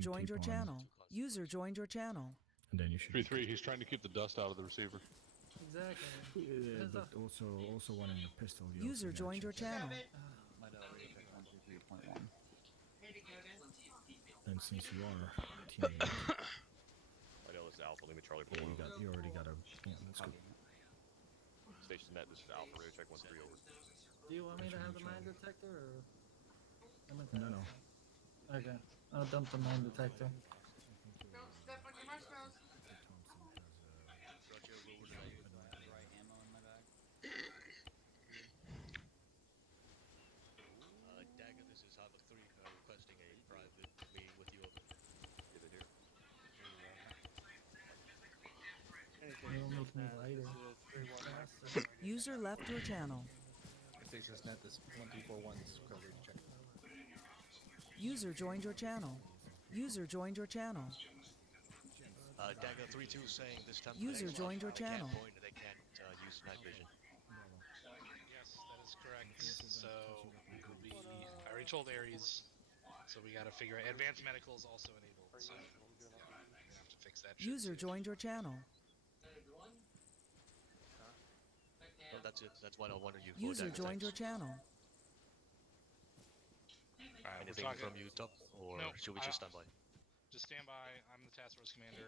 Joined your channel. User joined your channel. And then you should. 3-3. He's trying to keep the dust out of the receiver. Exactly. Yeah, but also one in your pistol. You User joined your channel. And since you are teammate, I know this is Alpha Lima Charlie. yeah, you already got a. Yeah, that's good. Station net. This is Alpha Radio Check 1-3 over. Do you want me to have the mine detector or? No. Okay, I'll dump the mine detector. Don't step on your marshmallows. Dagger, this is Harbor 3 requesting a private meeting with you over. Get it here. It'll make me lighter. User left your channel. Station's net, this 1341's coverage check. User joined your channel. User joined your channel. Dagger 3-2 saying this time. User joined your channel. They can't use night vision. Yes, that is correct. So it'll be. I already told Ares. So we got to figure out. Advanced medical is also enabled. So we have to fix that. User joined your channel. Well, that's it. That's why I wanted you. User joined your channel. Alright, Anything from you, Top, or Nope, should we just stand by? Just stand by. I'm the task force commander.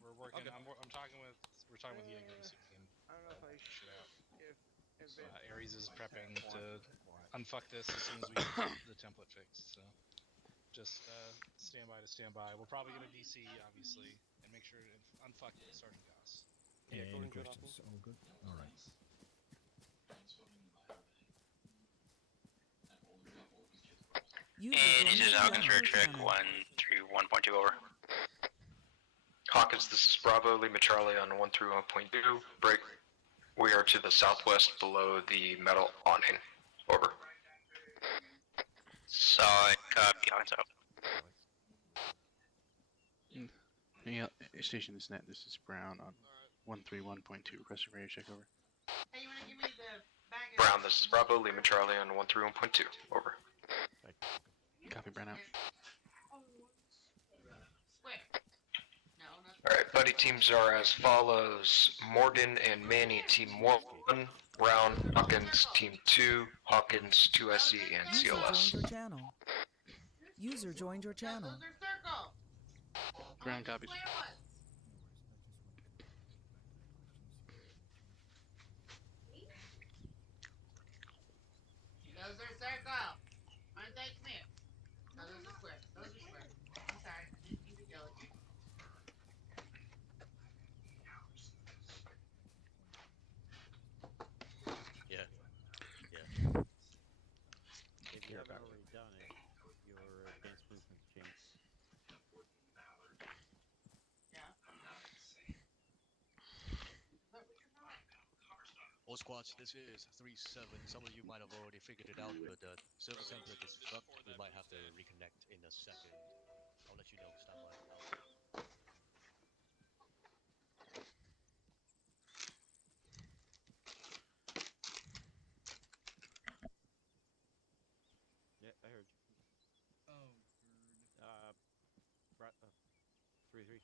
We're working. Okay. We're talking with Jaeger. So we can I don't know if I push it out. if Ares is prepping to unfuck this as soon as we get the template fixed. So just stand by. We're probably gonna DC obviously and make sure to unfuck Sergeant Goss. Yeah, any questions? All good? Alright. User This is Hawkins for check 131.2 over. Hawkins, this is Bravo, Lima Charlie on 131.2. Break. We are to the southwest below the metal awning. Over. Solid copy, Hawkins out. Yeah, station is net. This is Brown on 131.2. Requesting radio check over. Hey, you wanna give me the bag of... Brown, this is Bravo, Lima Charlie on 131.2. Over. Copy, Brown out. Where? No, not... Alright, buddy teams are as follows. Morden and Manny, team 1. Brown, Hawkins, team 2. Hawkins, 2SE, and User joined CLS. your channel. User joined your channel. Those are circle. Brown copies. Where what? Those are circle. Aren't they? Come here. No, those are square. Those are square. I'm sorry. I didn't mean to yell at you. Yeah. If you haven't already done it, your advanced movement changes. Yeah. All squads, this is 3-7. Some of you might have already figured it out, but server template is fucked. We might have to reconnect in a second. I'll let you know. Stand by. Yeah, I heard you. Oh, 3-3.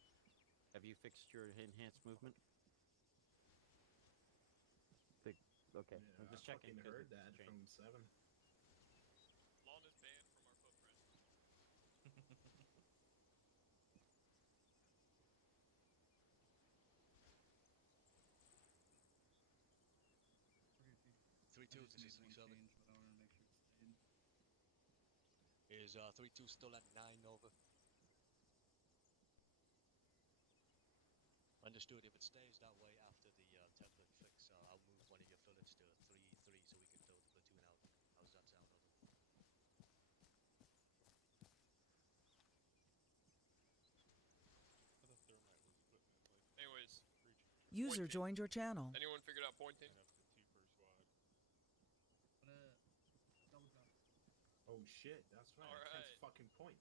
Have you fixed your enhanced movement? Okay, Yeah, I'm just I checking. fucking heard that from 7. Lawn is banned from our footprint. 3-2, this is 3-7. Is 3-2 still at 9 over? Understood. If it stays that way after the template fix, I'll move one of your fillets to 3-3 so we can throw the platoon out. How's that sound? Over. Anyways. User joined your channel. Anyone figured out pointing? Oh shit, that's right. All right. Tense fucking point.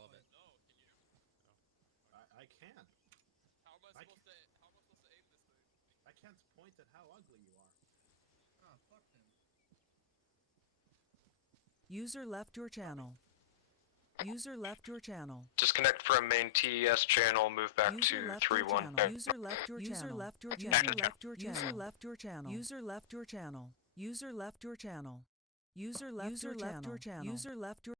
Love it. No, can you? I can. How am I supposed to aim this thing? I can't point at how ugly you are. ah, fuck him. User left your channel. User left your channel. Disconnect from main TES channel, move back User to left 3-1. your channel. User left your channel. User left your channel. Left your channel. User left your channel. User left your channel. User left your channel. User left your channel. User left your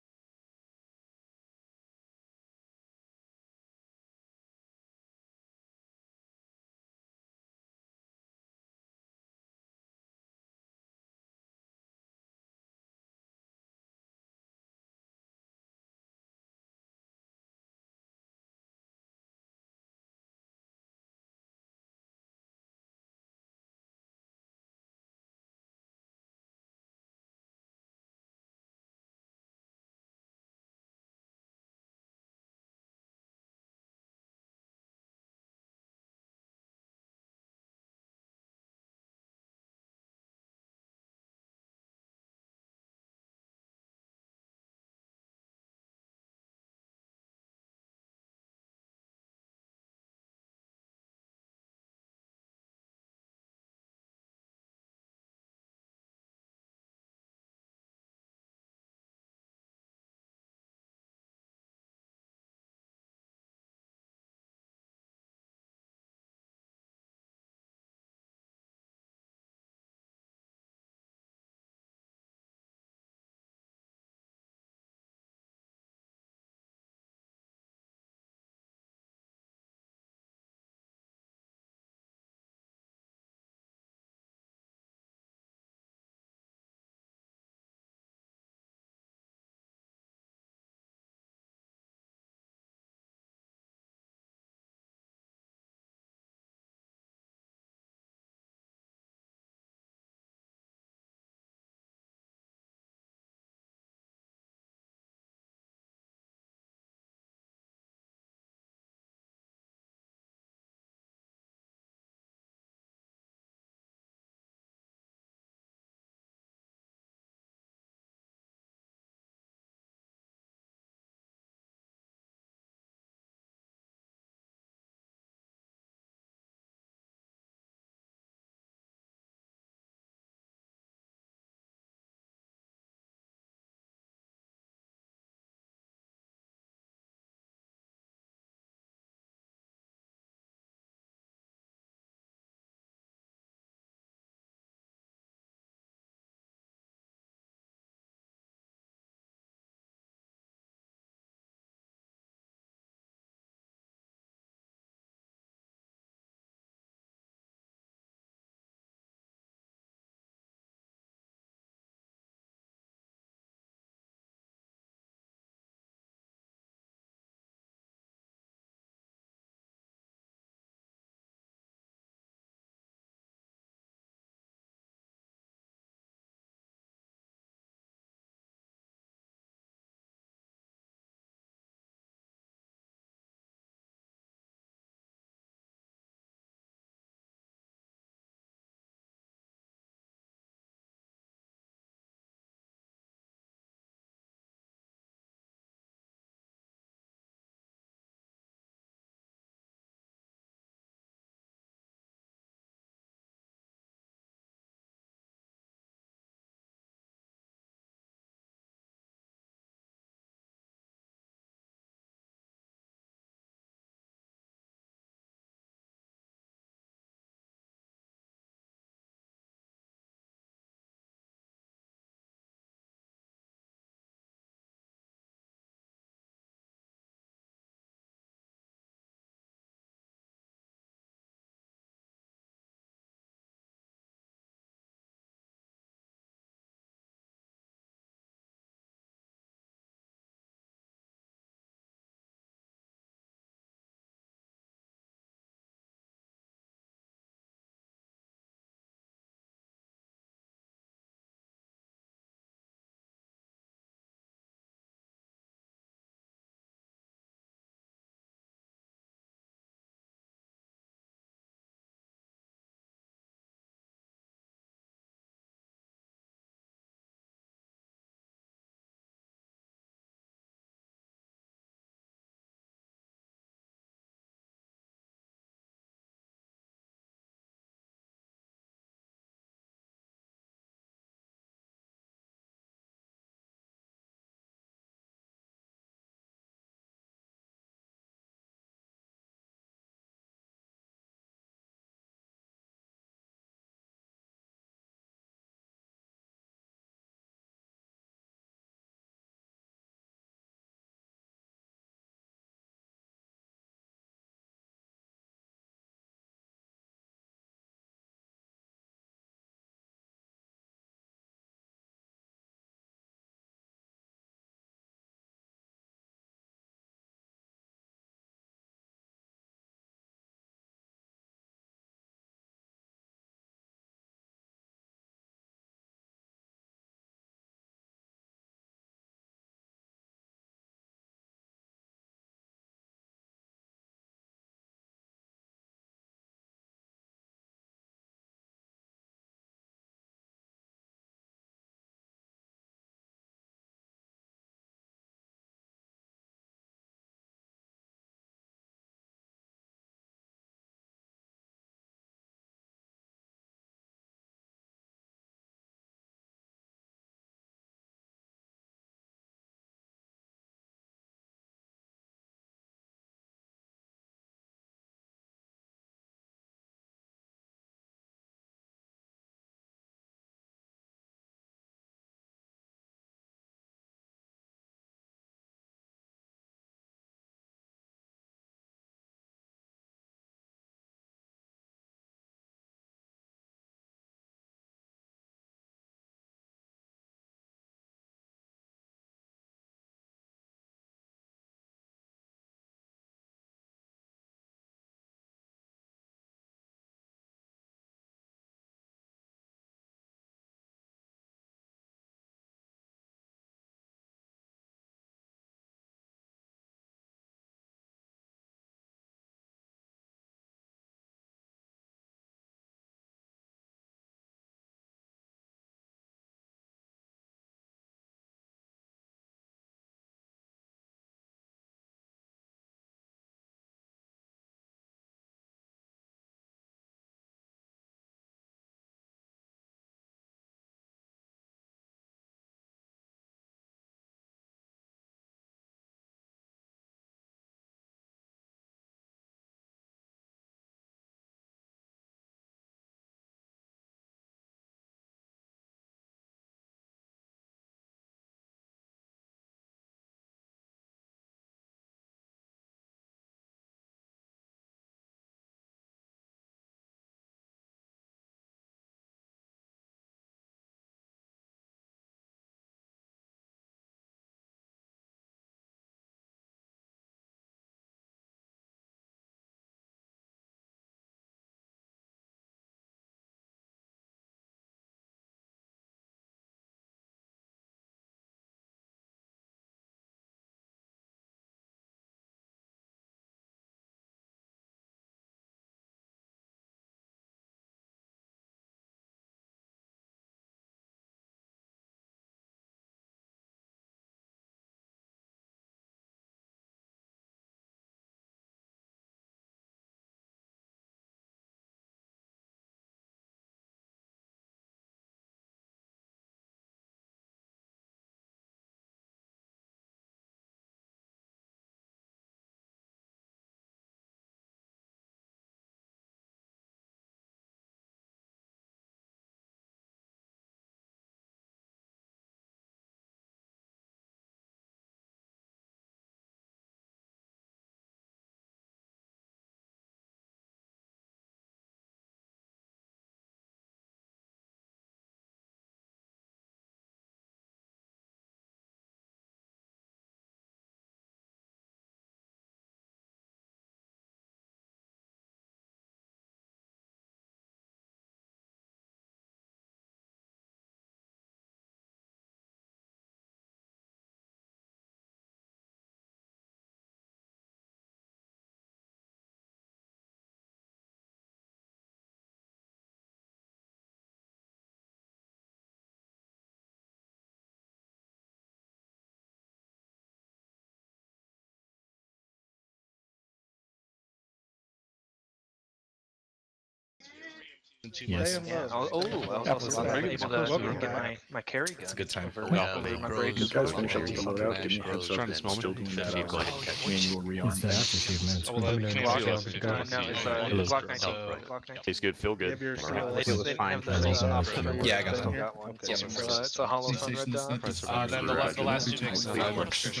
In 2 Yes. months. Yeah. I was also able to get my carry gun. It's a good time. over Well, my it break grows as well. when finish up the the loadout, give me a heads up. grows I'm still doing that, Steve, go ahead and catch manual rearm It's thing. the Achievements. Oh, well, Coming that in. command Glock, field Good. no, it's Glock Glock 19. So, Glock 19. Tastes good, feel You good. have your Am I right? single It was fine. They That's have also the fine. Yeah, I got thing it. here. one. It's a hollow sun red dot. then the last 2 mix Fireworks.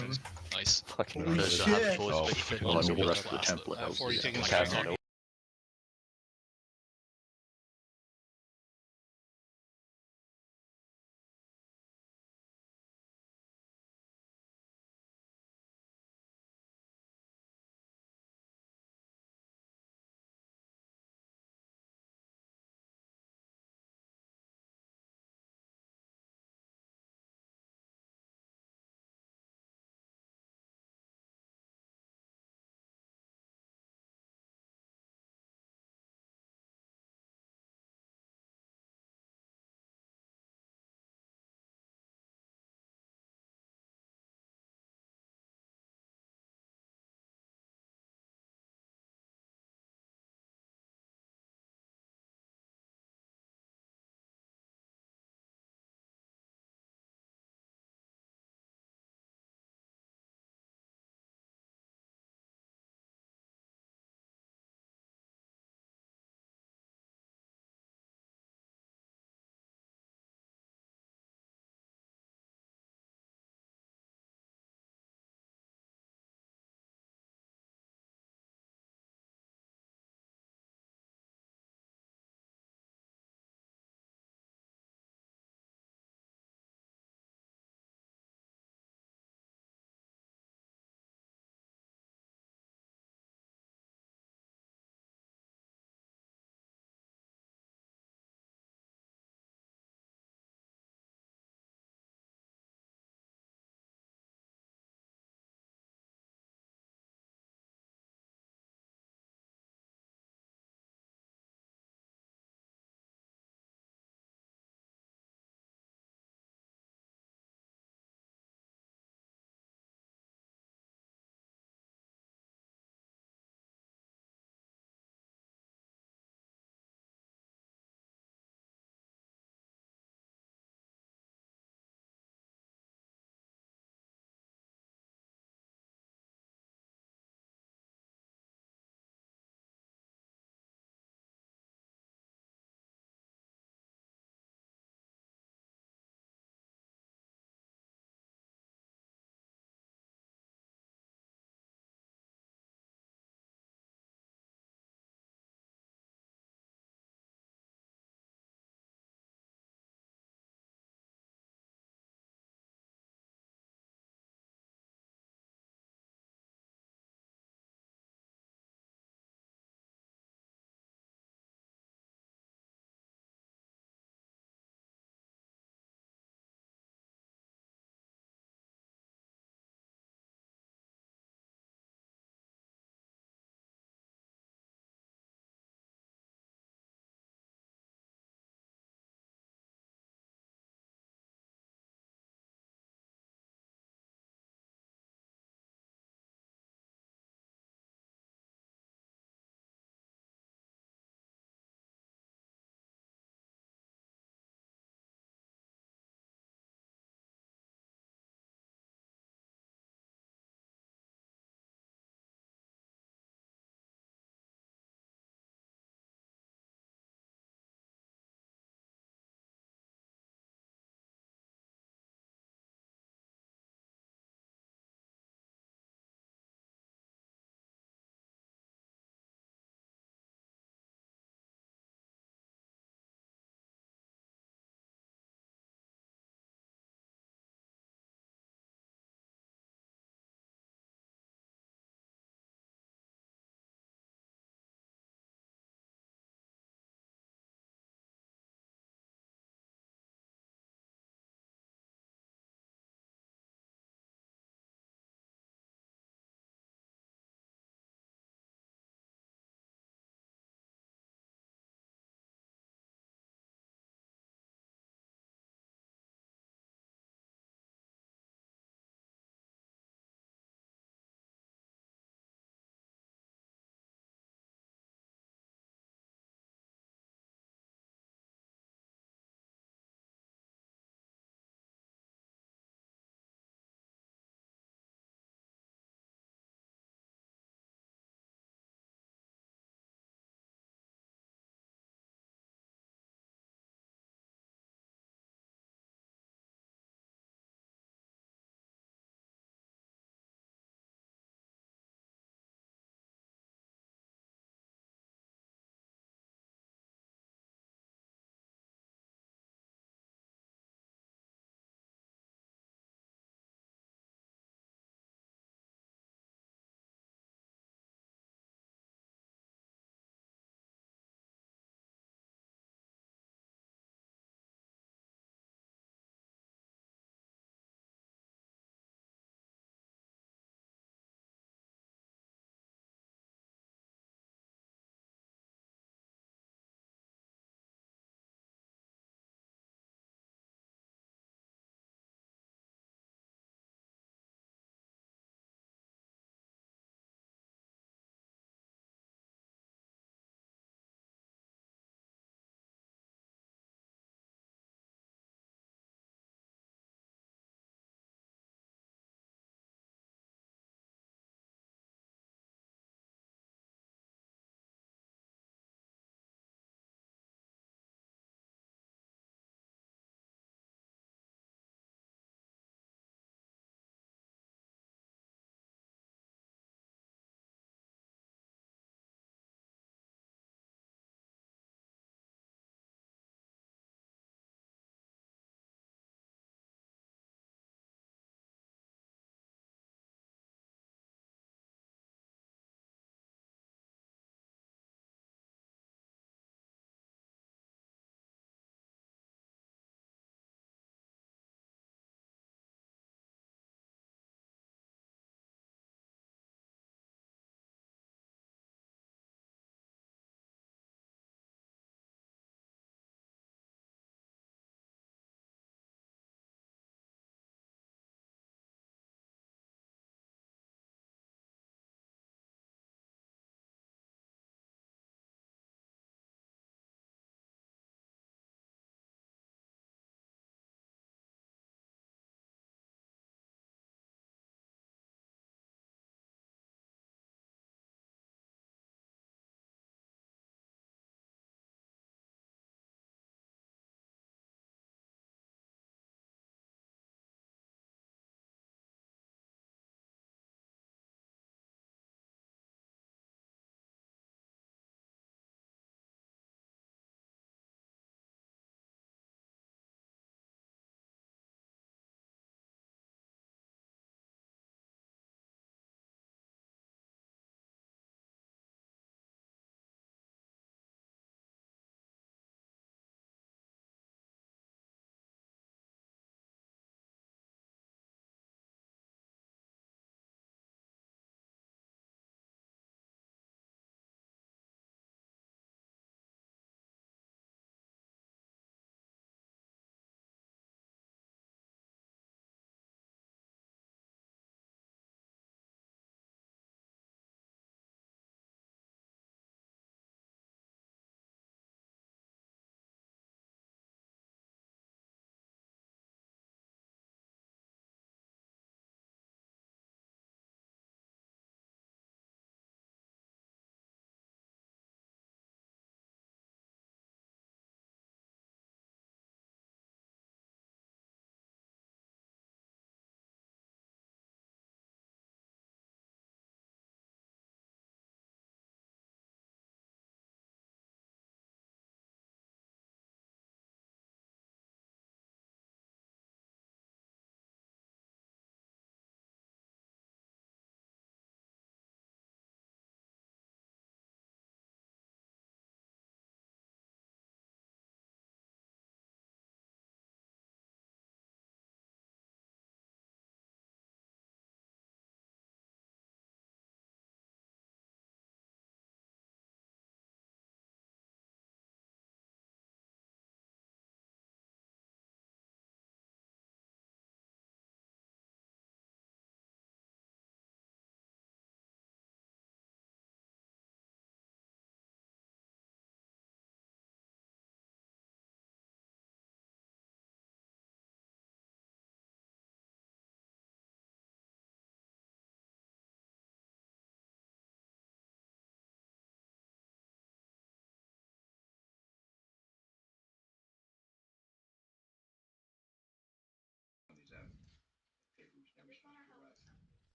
Nice. Fucking Holy does shit. have choice, but you Well, also the hold rest of the class. template. Before you take into Cast account it.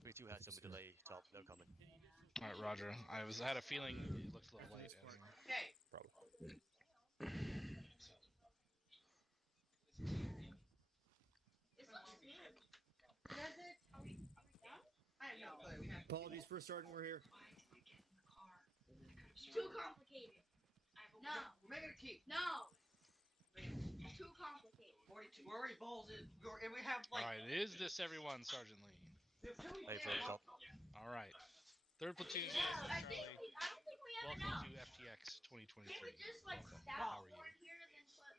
3-2 has some delay top. They're coming. All right, Roger. I had a feeling it looked a little late. Okay. Probably. Does it? Are we done? I have no clue. Apologies for starting. We're here. Too complicated. No. We're making a key. No. Too complicated. 42. We're already balls in. And we have All right, is this everyone, Sergeant Lee? Hey, first top. All right. 3rd Platoon, Yeah, I Charlie. don't think we have Welcome enough. to FTX 2023. Can we just like Welcome. stab How are you? one here and then put?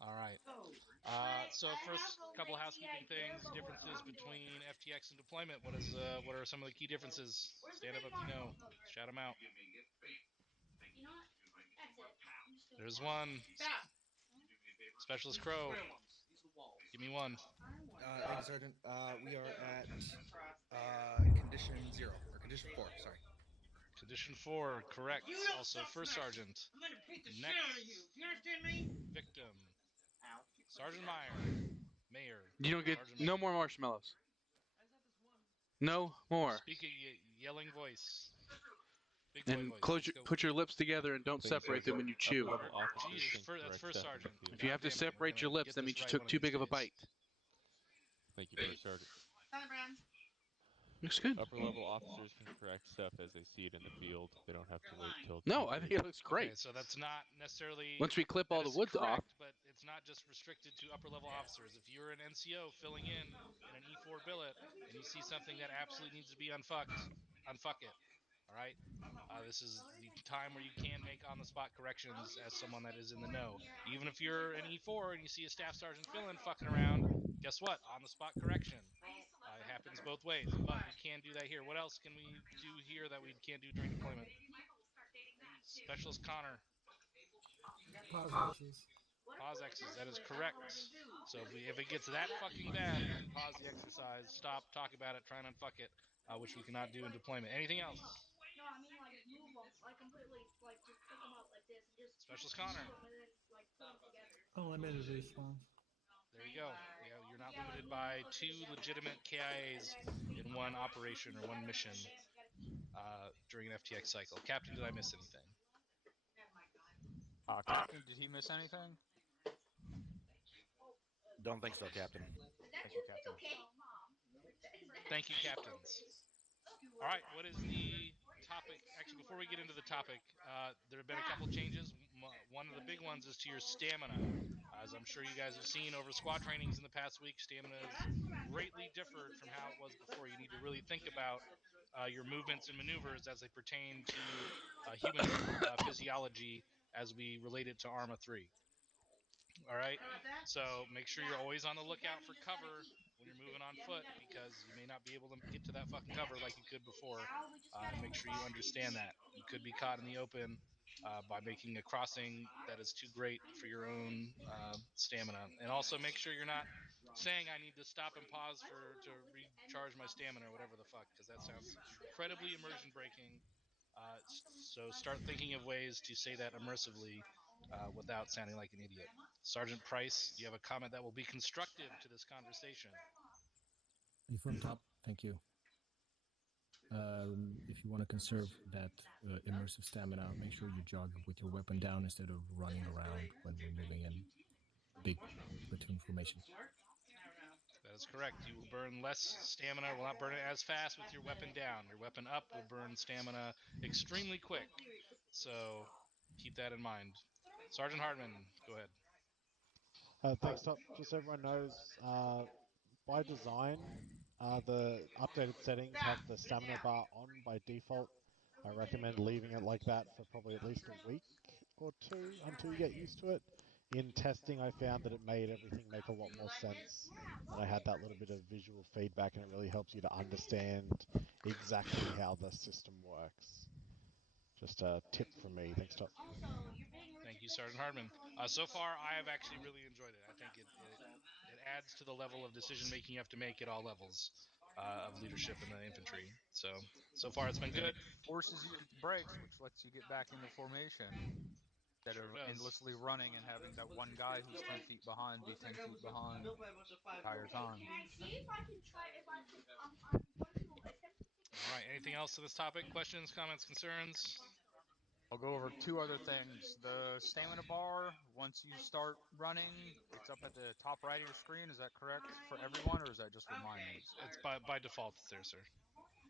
All right. So first, couple of housekeeping things. Differences between FTX and deployment. What are some of the key differences? Stand up if you know. Shout them out. You know what? That's it. There's one. Specialist Crow. Give me one. Thank you, Sergeant. We are at condition 0 or condition 4. Sorry. Condition 4, correct. Also, First Sergeant. I'm gonna beat the Next. shit out of you. You understand me? Victim. Sergeant Meyer. Mayor. You don't get Sergeant no Mayer. more marshmallows. No more. Speak a yelling voice. Big And boy voice. close Let's your, go. put your lips together and don't separate them when you chew. Jesus, that's First Sergeant. If you have to separate your lips, that means you took too big of a bite. Thank you, First Sergeant. Tyler Brown. Looks good. Upper level officers can correct stuff as they see it in the field. They don't have to wait till. No, I think it looks great. Okay, so that's not necessarily. Once we clip all the woods correct, off. But it's not just restricted to upper level officers. If you're an NCO filling in an E4 billet and you see something that absolutely needs to be unfucked, unfuck it. All right. This is the time where you can make on-the-spot corrections as someone that is in the know. Even if you're an E4 and you see a staff sergeant fill-in fucking around, guess what? On-the-spot correction. It happens both ways, but we can do that here. What else can we do here that we can't do during deployment? Specialist Connor. Pause X's. Pause X's. That is correct. So if it gets that fucking bad, we can pause the exercise, stop, talk about it, try and unfuck it, which we cannot do in deployment. Anything else? No, I mean like move them, like completely, like just pick them up like this and just. Specialist Connor. Move them and then like put them together. Unlimited response. There you go. Yeah, you're not limited by 2 legitimate KIAs in one operation or one mission during an FTX cycle. Captain, did I miss anything? Captain, did he miss anything? Don't think so, Captain. Thank you, Captain. Thank you, captains. All right, what is the topic? Actually, before we get into the topic, there have been a couple changes. One of the big ones is to your stamina. As I'm sure you guys have seen over squad trainings in the past week, stamina is greatly differed from how it was before. You need to really think about your movements and maneuvers as they pertain to human physiology as we relate it to ARMA 3. All right, so make sure you're always on the lookout for cover when you're moving on foot, because you may not be able to get to that fucking cover like you could before. Make sure you understand that. You could be caught in the open by making a crossing that is too great for your own stamina. And also make sure you're not saying I need to stop and pause to recharge my stamina or whatever the fuck, because that sounds incredibly immersion breaking. So start thinking of ways to say that immersively without sounding like an idiot. Sergeant Price, do you have a comment that will be constructive to this conversation? You from top, thank you. If you want to conserve that immersive stamina, make sure you jog with your weapon down instead of running around when we're moving in big platoon formation. That is correct. You will burn less stamina, will not burn it as fast with your weapon down. Your weapon up will burn stamina extremely quick. So keep that in mind. Sergeant Hardman, go ahead. Thanks, Top. Just so everyone knows, by design, the updated settings have the stamina bar on by default. I recommend leaving it like that for probably at least a week or two until you get used to it. In testing, I found that it made everything make a lot more sense, and I had that little bit of visual feedback, and it really helps you to understand exactly how the system works. Just a tip from me. Thanks, Top. Thank you, Sergeant Hardman. So far, I have actually really enjoyed it. I think it adds to the level of decision making you have to make at all levels of leadership in the infantry. So far it's been good. It forces you to hit the brakes, which lets you get back into formation instead of endlessly running and having that one guy who's 10 feet behind be 10 feet behind the entire time. Can I see if I can try if I Anything else to this topic? Questions, comments, concerns? I'll go over two other things. The stamina bar, once you start running, it's up at the top right of your screen. Is that correct for everyone, or is that just for mine? It's by default, it's there, sir.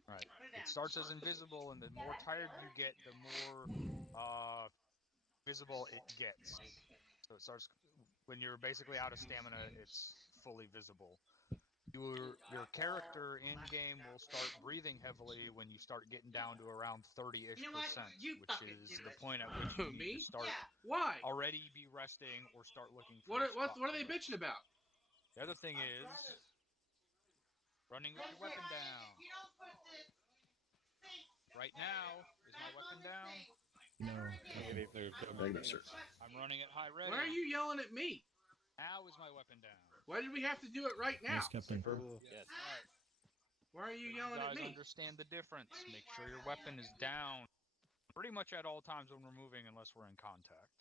Right. It starts as invisible, and the more tired you get, the more visible it gets. So it starts when you're basically out of stamina. It's fully visible. Your character in game will start breathing heavily when you start getting down to around 30-ish%, which is the point at which you need to start Why? already be resting or start looking for What are they bitching about? The other thing is running with your weapon down. Right now, is my weapon down? No. Negative, sir. I'm running at high ready. Why are you yelling at me? Now is my weapon down. Why did we have to do it right now? Yes, Captain. Yes. All right. Why are you yelling at You guys me? understand the difference. Make sure your weapon is down pretty much at all times when we're moving, unless we're in contact.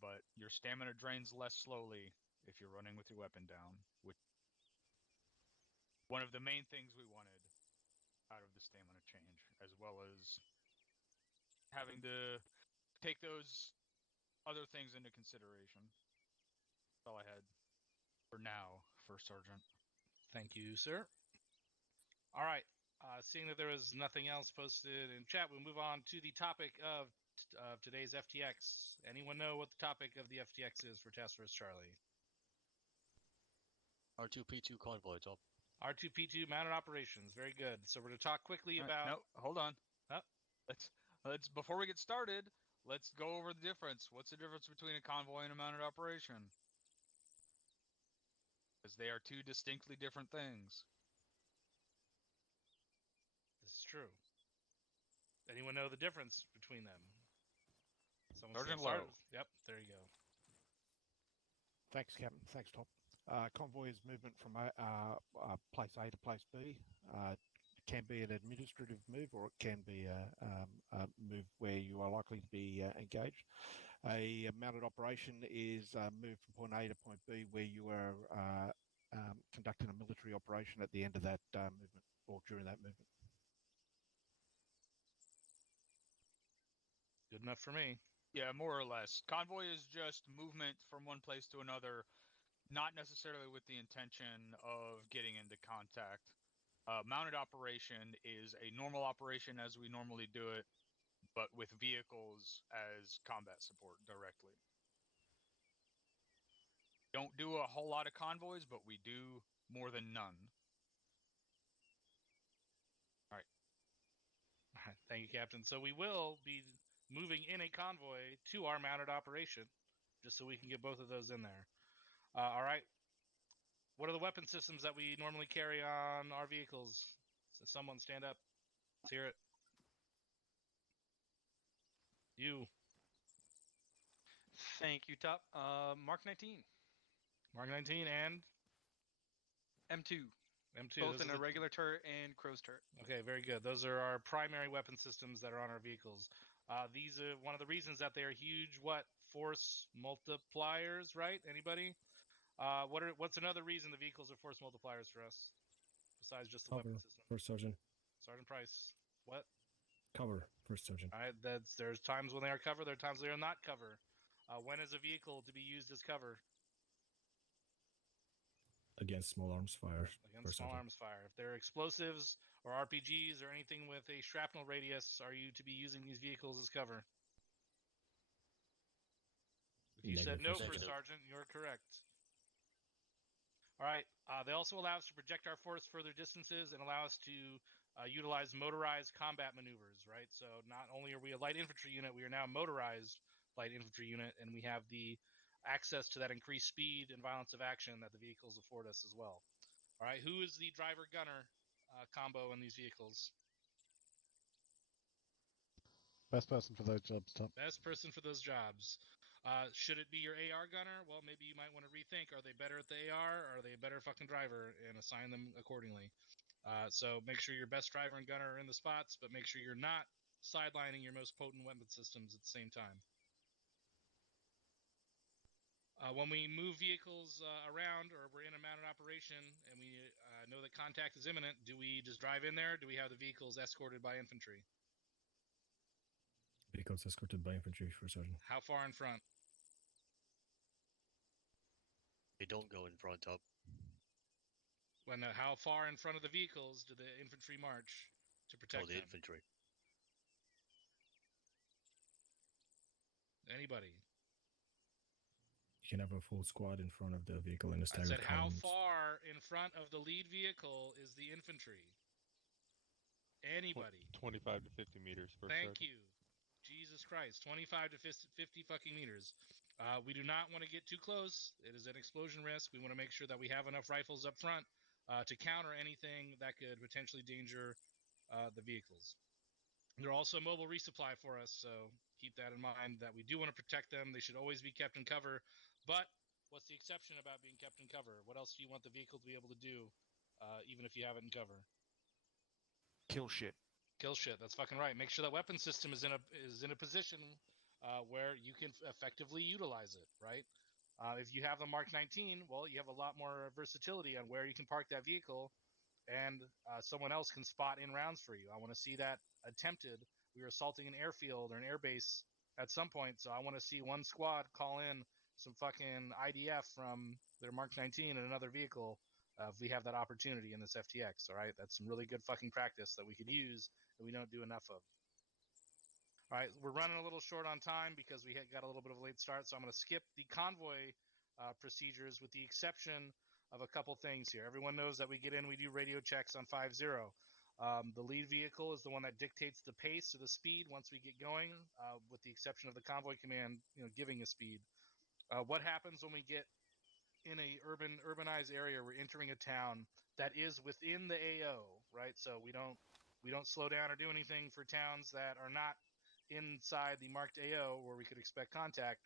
But your stamina drains less slowly if you're running with your weapon down, which one of the main things we wanted out of the stamina change, as well as having to take those other things into consideration. That's all I had for now, First Sergeant. Thank you, sir. All right. Seeing that there was nothing else posted in chat, we'll move on to the topic of today's FTX. Anyone know what the topic of the FTX is for Task Force Charlie? R2P2 convoy, Top. R2P2 mounted operations. Very good. So we're going to talk quickly about... No, hold on. Oh. Let's before we get started, let's go over the difference. What's the difference between a convoy and a mounted operation? Because they are two distinctly different things. This is true. Anyone know the difference between them? Sergeant Lowe. Yep, there you go. Thanks, Captain. Thanks, Top. Convoy is movement from place A to place B. It can be an administrative move, or it can be a move where you are likely to be engaged. A mounted operation is a move from point A to point B, where you are conducting a military operation at the end of that movement, or during that movement. Good enough for me. Yeah, more or less. Convoy is just movement from one place to another, not necessarily with the intention of getting into contact. Mounted operation is a normal operation as we normally do it, but with vehicles as combat support directly. Don't do a whole lot of convoys, but we do more than none. All right. Thank you, Captain. So we will be moving in a convoy to our mounted operation, just so we can get both of those in there. All right. What are the weapon systems that we normally carry on our vehicles? So someone stand up. Let's hear it. You. Thank you, Top. Mark 19. Mark 19 and? M2. M2. Both in a regular turret and crow's turret. Okay, very good. Those are our primary weapon systems that are on our vehicles. These are one of the reasons that they are huge, force multipliers, right? Anybody? What's another reason the vehicles are force multipliers for us, besides just the weapon system? First Sergeant. Sergeant Price. What? Cover, First Sergeant. All right, there's times when they are cover, there are times they are not cover. When is a vehicle to be used as cover? Against small arms fire. Against small arms fire. If they're explosives or RPGs or anything with a shrapnel radius, are you to be using these vehicles as cover? If you said no, First Sergeant, you're correct. All right. They also allow us to project our force further distances and allow us to utilize motorized combat maneuvers, right? So not only are we a light infantry unit, we are now a motorized light infantry unit, and we have the access to that increased speed and violence of action that the vehicles afford us as well. All right. Who is the driver-gunner combo in these vehicles? Best person for those jobs, Tom. Best person for those jobs. Should it be your AR gunner? Well, maybe you might want to rethink. Are they better at the AR? Or are they a better fucking driver? And assign them accordingly. So make sure your best driver and gunner are in the spots, but make sure you're not sidelining your most potent weapon systems at the same time. When we move vehicles around, or we're in a mounted operation, and we know that contact is imminent, do we just drive in there? Or do we have the vehicles escorted by infantry? Vehicles escorted by infantry, First Sergeant. How far in front? They don't go in front up. How far in front of the vehicles do the infantry march to protect the them? infantry. Anybody? You can have a full squad in front of the vehicle in a I staggered said, how columns. far in front of the lead vehicle is the infantry? Anybody? 25 to 50 meters. First Thank Sergeant. you. Jesus Christ. 25 to 50 fucking meters. We do not want to get too close. It is an explosion risk. We want to make sure that we have enough rifles up front to counter anything that could potentially danger the vehicles. They're also mobile resupply for us, so keep that in mind that we do want to protect them. They should always be kept in cover. But what's the exception about being kept in cover? What else do you want the vehicle to be able to do, even if you have it in cover? Kill shit. Kill shit. That's fucking right. Make sure that weapon system is in a position where you can effectively utilize it. Right. If you have the Mark 19, well, you have a lot more versatility on where you can park that vehicle, and someone else can spot in rounds for you. I want to see that attempted. We were assaulting an airfield or an airbase at some point, so I want to see one squad call in some fucking IDF from their Mark 19 in another vehicle. If we have that opportunity in this FTX, all right, that's some really good fucking practice that we could use that we don't do enough of. All right, we're running a little short on time because we got a little bit of a late start, so I'm going to skip the convoy procedures with the exception of a couple things here. Everyone knows that we get in, we do radio checks on 5-0. The lead vehicle is the one that dictates the pace or the speed once we get going, with the exception of the convoy command, giving a speed. What happens when we get in a urbanized area? We're entering a town that is within the AO, right? So we don't slow down or do anything for towns that are not inside the marked AO where we could expect contact.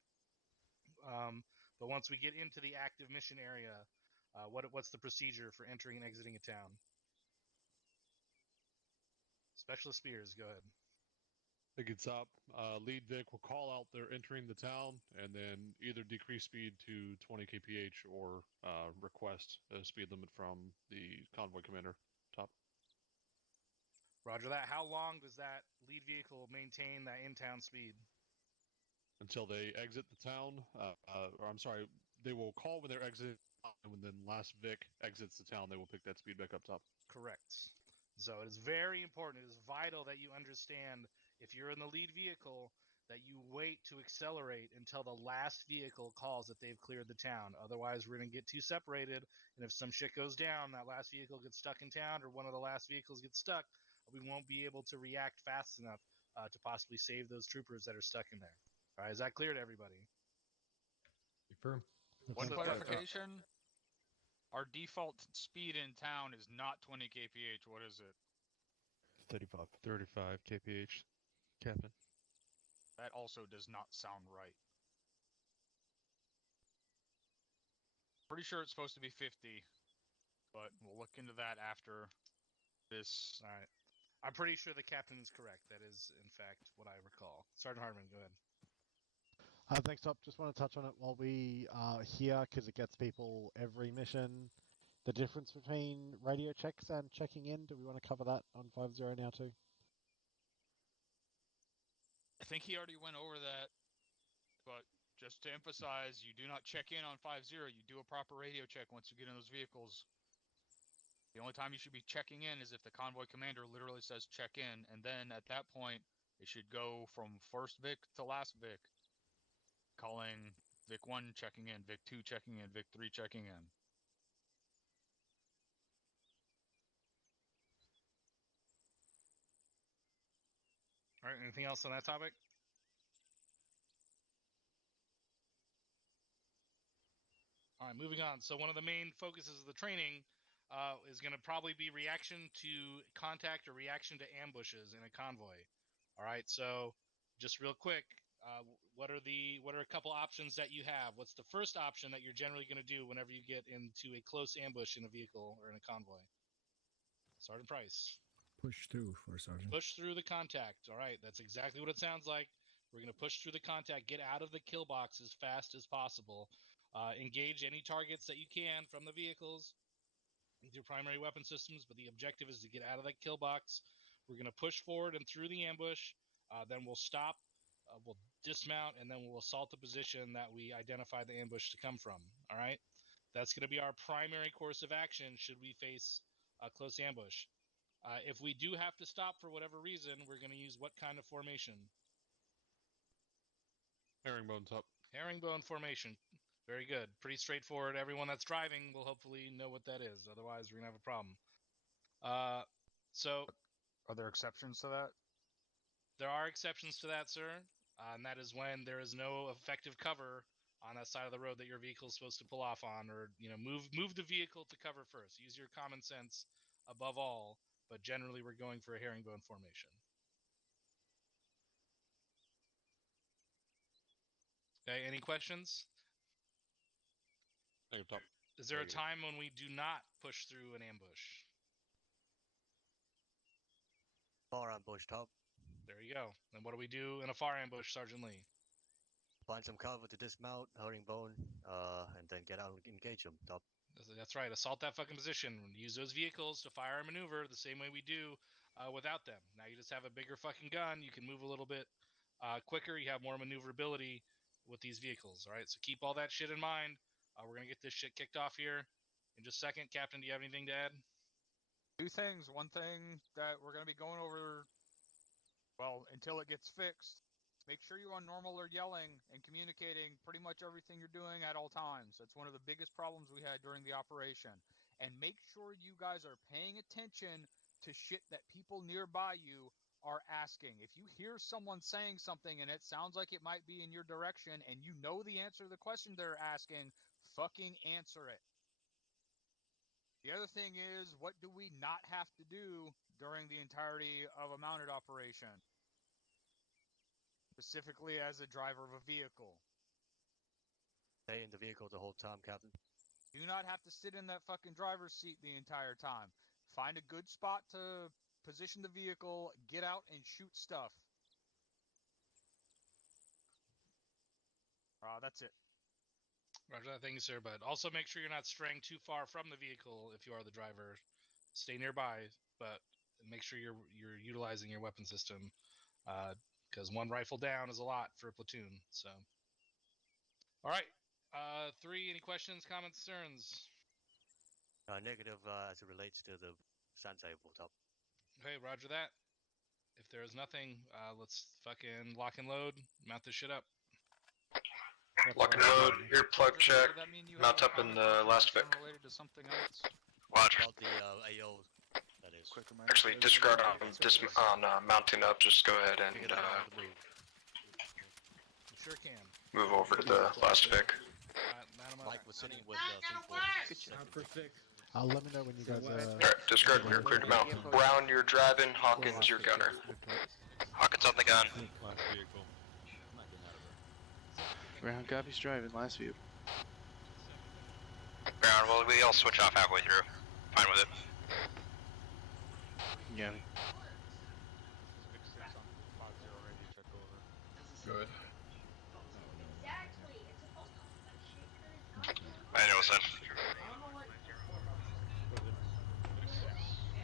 But once we get into the active mission area, what's the procedure for entering and exiting a town? Specialist Spears, go ahead. It gets up. Lead Vic will call out they're entering the town, and then either decrease speed to 20 kph or request a speed limit from the convoy commander. Top. Roger that. How long does that lead vehicle maintain that in-town speed? Until they exit the town. Or I'm sorry, they will call when they're exiting, and when then last Vic exits the town, they will pick that speed back up top. Correct. So it is very important. It is vital that you understand, if you're in the lead vehicle, that you wait to accelerate until the last vehicle calls that they've cleared the town. Otherwise, we're going to get too separated, and if some shit goes down, that last vehicle gets stuck in town, or one of the last vehicles gets stuck, we won't be able to react fast enough to possibly save those troopers that are stuck in there. All right, is that clear to everybody? Confirm. One clarification. Our default speed in town is not 20 kph. What is it? 35. 35 kph, Captain. That also does not sound right. Pretty sure it's supposed to be 50, but we'll look into that after this. All right. I'm pretty sure the captain is correct. That is, in fact, what I recall. Sergeant Hartman, go ahead. Thanks, Top. Just want to touch on it while we are here, because it gets people every mission. The difference between radio checks and checking in. Do we want to cover that on 5-0 now too? I think he already went over that, but just to emphasize, you do not check in on 5-0. You do a proper radio check once you get in those vehicles. The only time you should be checking in is if the convoy commander literally says check in, and then at that point, it should go from first Vic to last Vic, calling Vic 1 checking in, Vic 2 checking in, Vic 3 checking in. All right, anything else on that topic? All right, moving on. So one of the main focuses of the training is going to probably be reaction to contact or reaction to ambushes in a convoy. All right, so just real quick, what are a couple options that you have? What's the first option that you're generally going to do whenever you get into a close ambush in a vehicle or in a convoy? Sergeant Price. Push through, First Sergeant. Push through the contact. All right, that's exactly what it sounds like. We're going to push through the contact, get out of the kill box as fast as possible. Engage any targets that you can from the vehicles with your primary weapon systems, but the objective is to get out of that kill box. We're going to push forward and through the ambush. Then we'll stop, we'll dismount, and then we'll assault the position that we identify the ambush to come from. All right? That's going to be our primary course of action should we face a close ambush. If we do have to stop for whatever reason, we're going to use what kind of formation? Herringbone top. Herringbone formation. Very good. Pretty straightforward. Everyone that's driving will hopefully know what that is. Otherwise, we're going to have a problem. So, Are there exceptions to that? there are exceptions to that, sir. And that is when there is no effective cover on that side of the road that your vehicle is supposed to pull off on, or move the vehicle to cover first. Use your common sense above all. But generally, we're going for a herringbone formation. Okay, any questions? Top. Is there a time when we do not push through an ambush? Far ambush, top. There you go. And what do we do in a far ambush, Sergeant Lee? Find some cover to dismount, herringbone, and then get out and engage them, top. That's right. Assault that fucking position. Use those vehicles to fire and maneuver the same way we do without them. Now you just have a bigger fucking gun. You can move a little bit quicker. You have more maneuverability with these vehicles. All right. So keep all that shit in mind. We're gonna get this shit kicked off here in just a second. Captain, do you have anything to add? Two things. One thing that we're going to be going over, well, until it gets fixed. Make sure you are normal or yelling and communicating pretty much everything you're doing at all times. That's one of the biggest problems we had during the operation. And make sure you guys are paying attention to shit that people nearby you are asking. If you hear someone saying something and it sounds like it might be in your direction and you know the answer to the question they're asking, fucking answer it. The other thing is, what do we not have to do during the entirety of a mounted operation? Specifically as a driver of a vehicle. Stay in the vehicle the whole time, Captain. Do not have to sit in that fucking driver's seat the entire time. Find a good spot to position the vehicle, get out and shoot stuff. That's it. Roger that. Thank you, sir. But also make sure you're not straying too far from the vehicle if you are the driver. Stay nearby, but make sure you're utilizing your weapon system. Because one rifle down is a lot for a platoon. So, all right. 3, any questions, comments, concerns? Negative as it relates to the sand table, top. Okay, roger that. If there is nothing, let's fucking lock and load. Mount this shit up. Lock and load, ear plug check, mount up in the last pick. Related to something else? Roger. About the AO, that is. Actually, disregard on mounting up, just go ahead and Sure can. move over to the last pick. Mike was sitting with Let me know when you guys Alright, disregard, you're cleared to mount. Brown, you're driving, Hawkins, your gunner. Hawkins on the gun. Brown copies driving, last view. Brown, well, we all switch off halfway through. Fine with it. Yeah. Good. I know, son.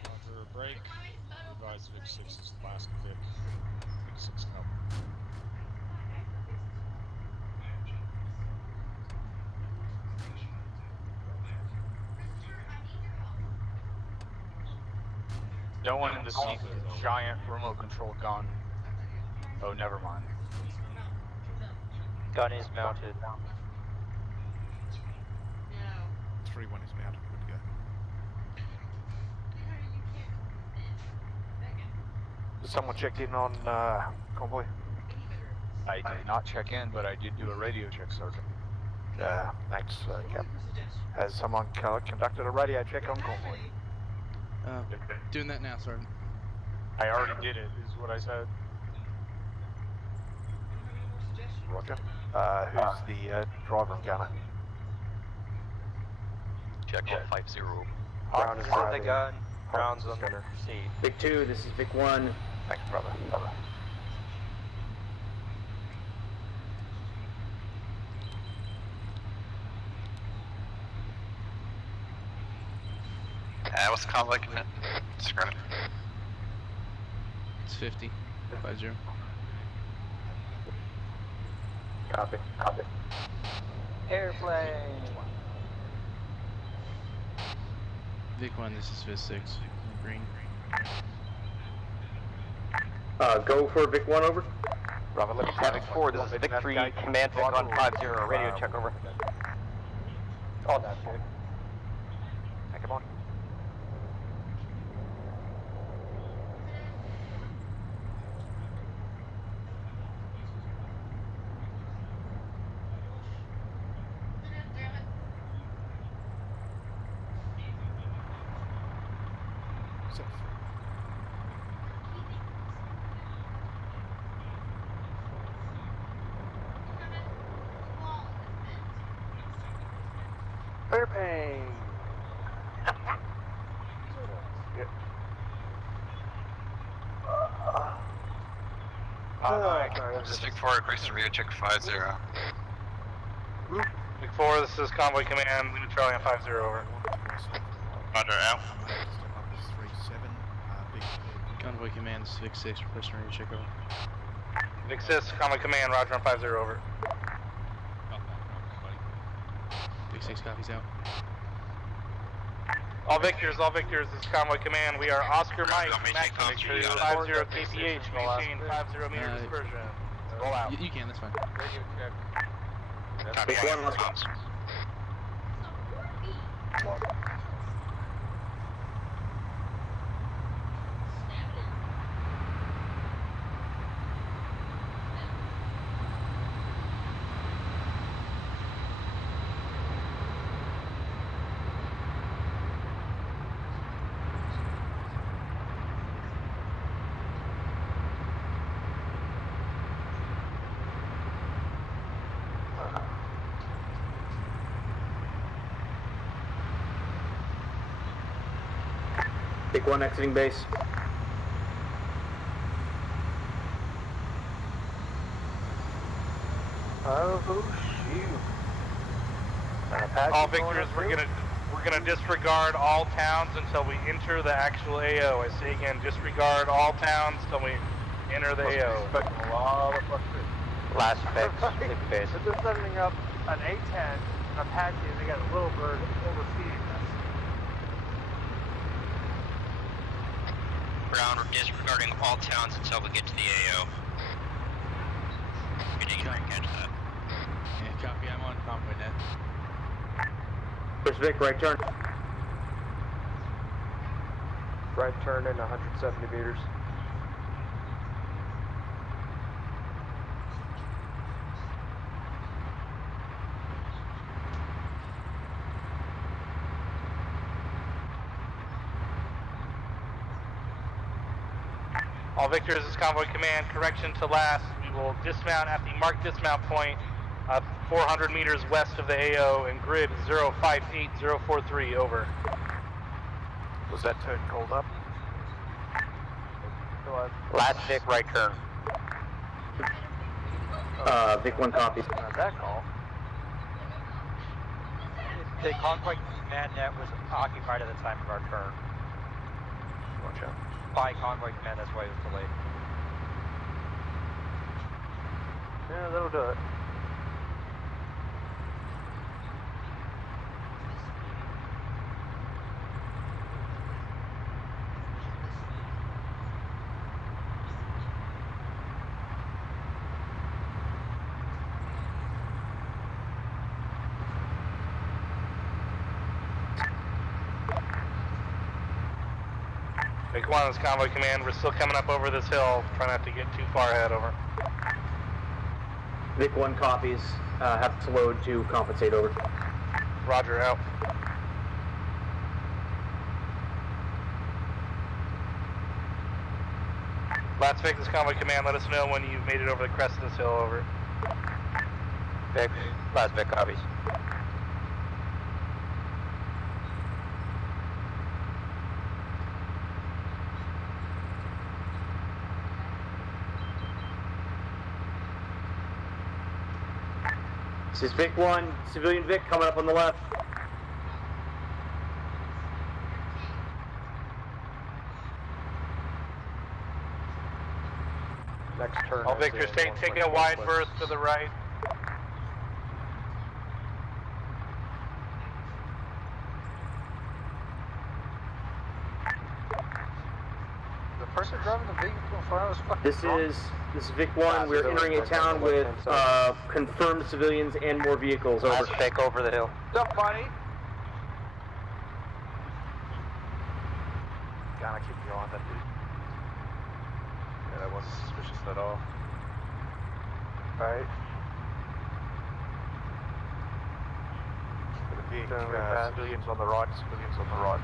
Roger, break. Advise Vic 6 is the last Vic. Vic 6 cover. No one in the seat with a giant remote control gun. Oh, never mind. Gun is mounted. 3-1 is mounted, good to go. Did someone check in on convoy? I did not check in, but I did do a radio check, Sergeant. Thanks, Captain. Has someone conducted a radio check on convoy? Doing that now, Sergeant. I already did it, is what I said. Roger. Who's the driver and gunner? Check 150. Brown is on the driving. gun. Brown's Hawkins on is gunner. the seat. Vic 2, this is Vic 1. Thanks, brother. what's the convoy command? Screw it. It's 50. 50. Copy. Copy. Airplane. Vic 1, this is Vic 6. Green. Go for Vic 1, over. Bravo, let me Vic 4, this is Vic 3, command Vic on 50, radio check, over. Oh, that's good. Come on. Airplane. This is Vic 4, request radio check 50. Vic 4, this is convoy command, leave Charlie on 50, over. Roger, out. Convoy command, this is Vic 6. Requesting radio check, over. Vic 6, convoy command, roger on 50, over. Vic 6 copies out. All victors, this is convoy command. We are Oscar Mike, Max 50 kph, maintain 50 meter dispersion. Roll out. You can, that's fine. Radio check. Copy, Vic 1, response. Vic 1 exiting base. Oh shoot! All victors, we're gonna disregard all towns until we enter the actual AO. I say again, disregard all towns until we enter the AO. A lot of frustration. Last fix, Vic base. If they're sending up an A-10, an Apache, and they got a little bird overseeing us. Brown, we're disregarding all towns until we get to the AO. We didn't catch that. Yeah, copy, I'm on convoy net. Chris Vic, right turn. Right turn in 170 meters. All victors, this is convoy command. Correction to last. We will dismount at the marked dismount point 400 meters west of the AO and grid 058043, over. Was that turn cold up? Last Vic, right turn. Vic 1 copies. That call. The convoy command net was occupied at the time of our turn. Watch out. By convoy command, that's why it was delayed. Yeah, that'll do it. Vic 1, this convoy command. We're still coming up over this hill. Try not to get too far ahead, over. Vic 1 copies. Have to load to compensate, over. Roger, out. Last Vic, this convoy command. Let us know when you've made it over the crest of this hill, over. Vic, last Vic copies. This is Vic 1, civilian Vic coming up on the left. Next turn. All Victors, take a wide berth to the right. The person driving the vehicle in front of us fucking This is Vic 1. We're entering a town with confirmed civilians and more vehicles. Over. Last Vic over the hill. What's up, buddy? Gotta keep you on that dude. Yeah, that wasn't suspicious at all. Alright. Civilians on the right, civilians on the right.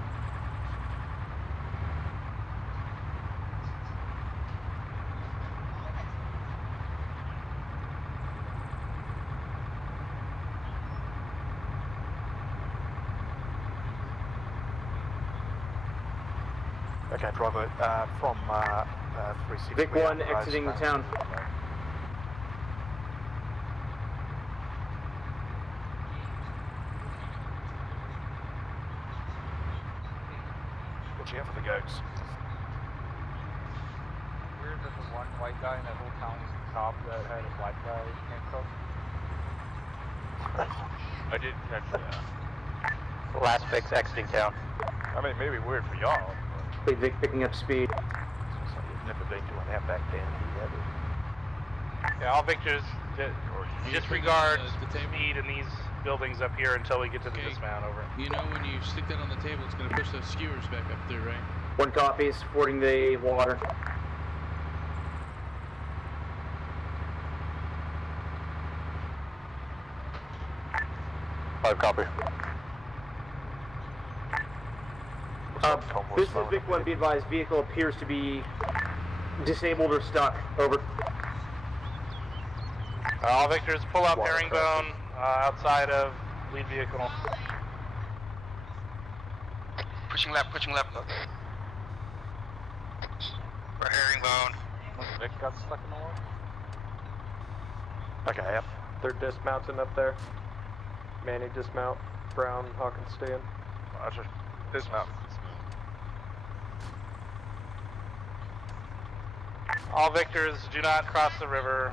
Okay, driver, from 360. Vic 1 exiting the town. Watch out for the goats. Weird that the one white guy in that whole town was the cop that had a black guy handcuffed. I did catch that. Last Vic's exiting town. I mean, maybe weird for y'all. Big Vic picking up speed. Never been doing that back then. Yeah, all Victors, disregard speed in these buildings up here until we get to the dismount. Over. You know when you stick that on the table, it's going to push those skewers back up there, right? 1 copies, fording the water. Copy. This is Vic 1, be advised, vehicle appears to be disabled or stuck. Over. All Victors, pull up herringbone outside of lead vehicle. Pushing left, pushing left. For herringbone. Vic got stuck in the wall. Okay, yep. They're dismounting up there. Manny dismount. Brown, Hawkins stand. Roger. Dismount. All Victors, do not cross the river.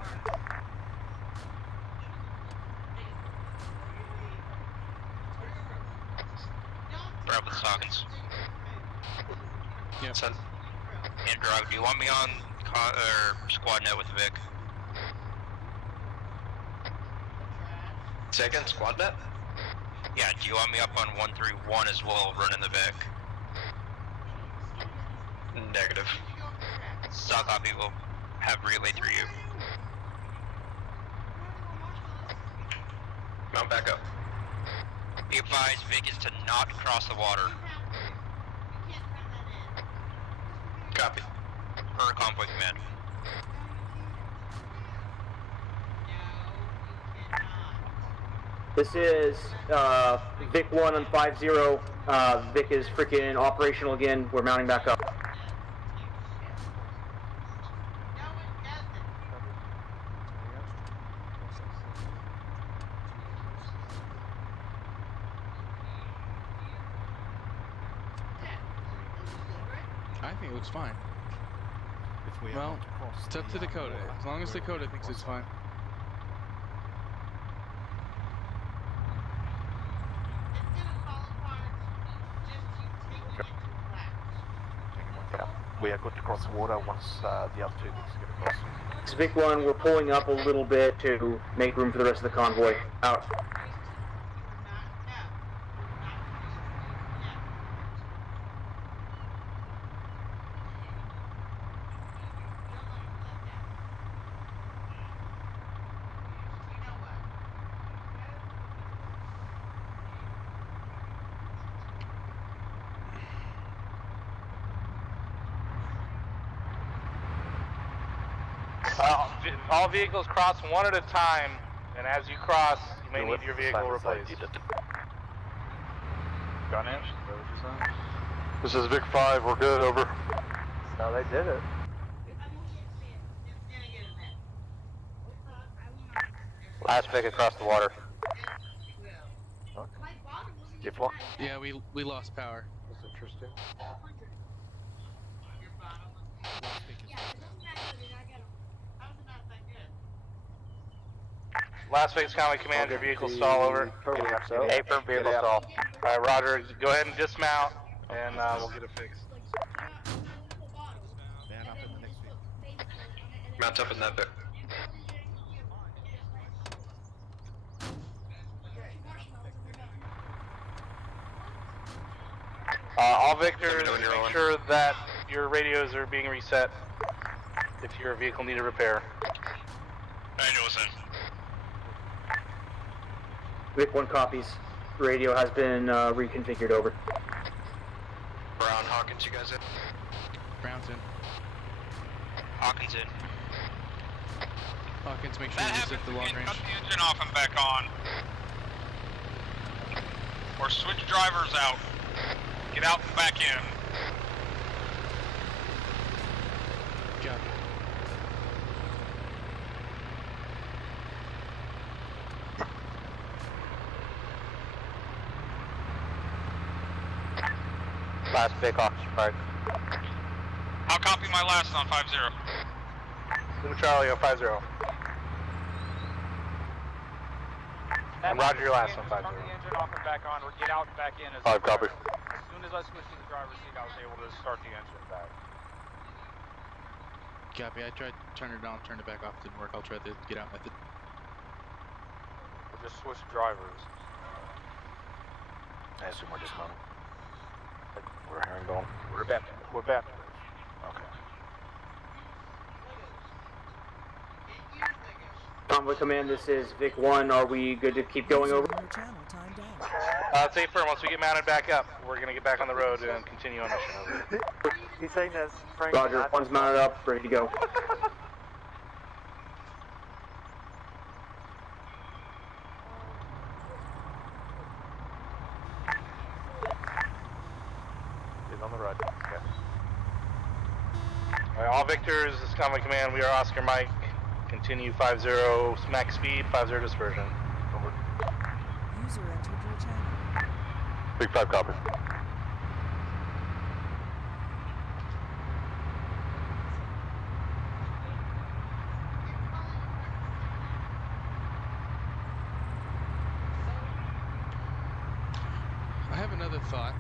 Bravo Hawkins. Yeah. So, Androg, do you want me on squad net with Vic? Second, squad net? Yeah, do you want me up on 131 as well, running the Vic? Negative. Stock copy will have relay through you. Mount back up. Be advised, Vic is to not cross the water. Copy. Per convoy command. This is Vic 1 on 5-0. Vic is freaking operational again. We're mounting back up. I think it looks fine. Well, it's up to Dakota. As long as Dakota thinks it's fine. We are good to cross the water once the other 2 Vics get across. This is Vic 1, we're pulling up a little bit to make room for the rest of the convoy. Out. All vehicles cross one at a time, and as you cross, you may need your vehicle replaced. Gun inch? Is that what you're saying? This is Vic 5, we're good, over. No, they did it. Last Vic across the water. Yeah, we lost power. That's interesting. Last Vegas Convoy Command, your vehicle stall over. Affirm vehicle stall. Alright, Roger, go ahead and dismount, and we'll get it fixed. Man up in the next vehicle. Mount up in that bit. All Victors, make sure that your radios are being reset if your vehicle needed repair. I know what's in. Vic 1 copies. Radio has been reconfigured over. Brown, Hawkins, you guys in? Brown's in. Hawkins in. Hawkins, make sure you reset the long range. Cut the engine off and back on. Or switch drivers out. Get out and back in. Copy. Last Vic occupied. I'll copy my last on 5-0. Blue Charlie 050. And Roger, your last on 5-0. Turn the engine off and back on, or get out and back in. As 5 copy. As soon as I switched to the driver's seat, I was able to start the engine back. Copy, I tried to turn it on, turn it back off, didn't work. I'll try the get out method. We'll just switch drivers. I assume we're dismounting. We're herringbone. We're back. We're back. Okay. Convoy Command, this is Vic 1. Are we good to keep going over? It's A firm. Once we get mounted back up, we're going to get back on the road and continue on mission. Over. He's saying this, Frank. Roger, 1's mounted up, ready to go. He's on the road. Okay. Alright, all Victors, this is Convoy Command. We are Oscar Mike. Continue 50 max speed, 50 dispersion. Over. User entered your channel. Big 5 copy. I have another thought.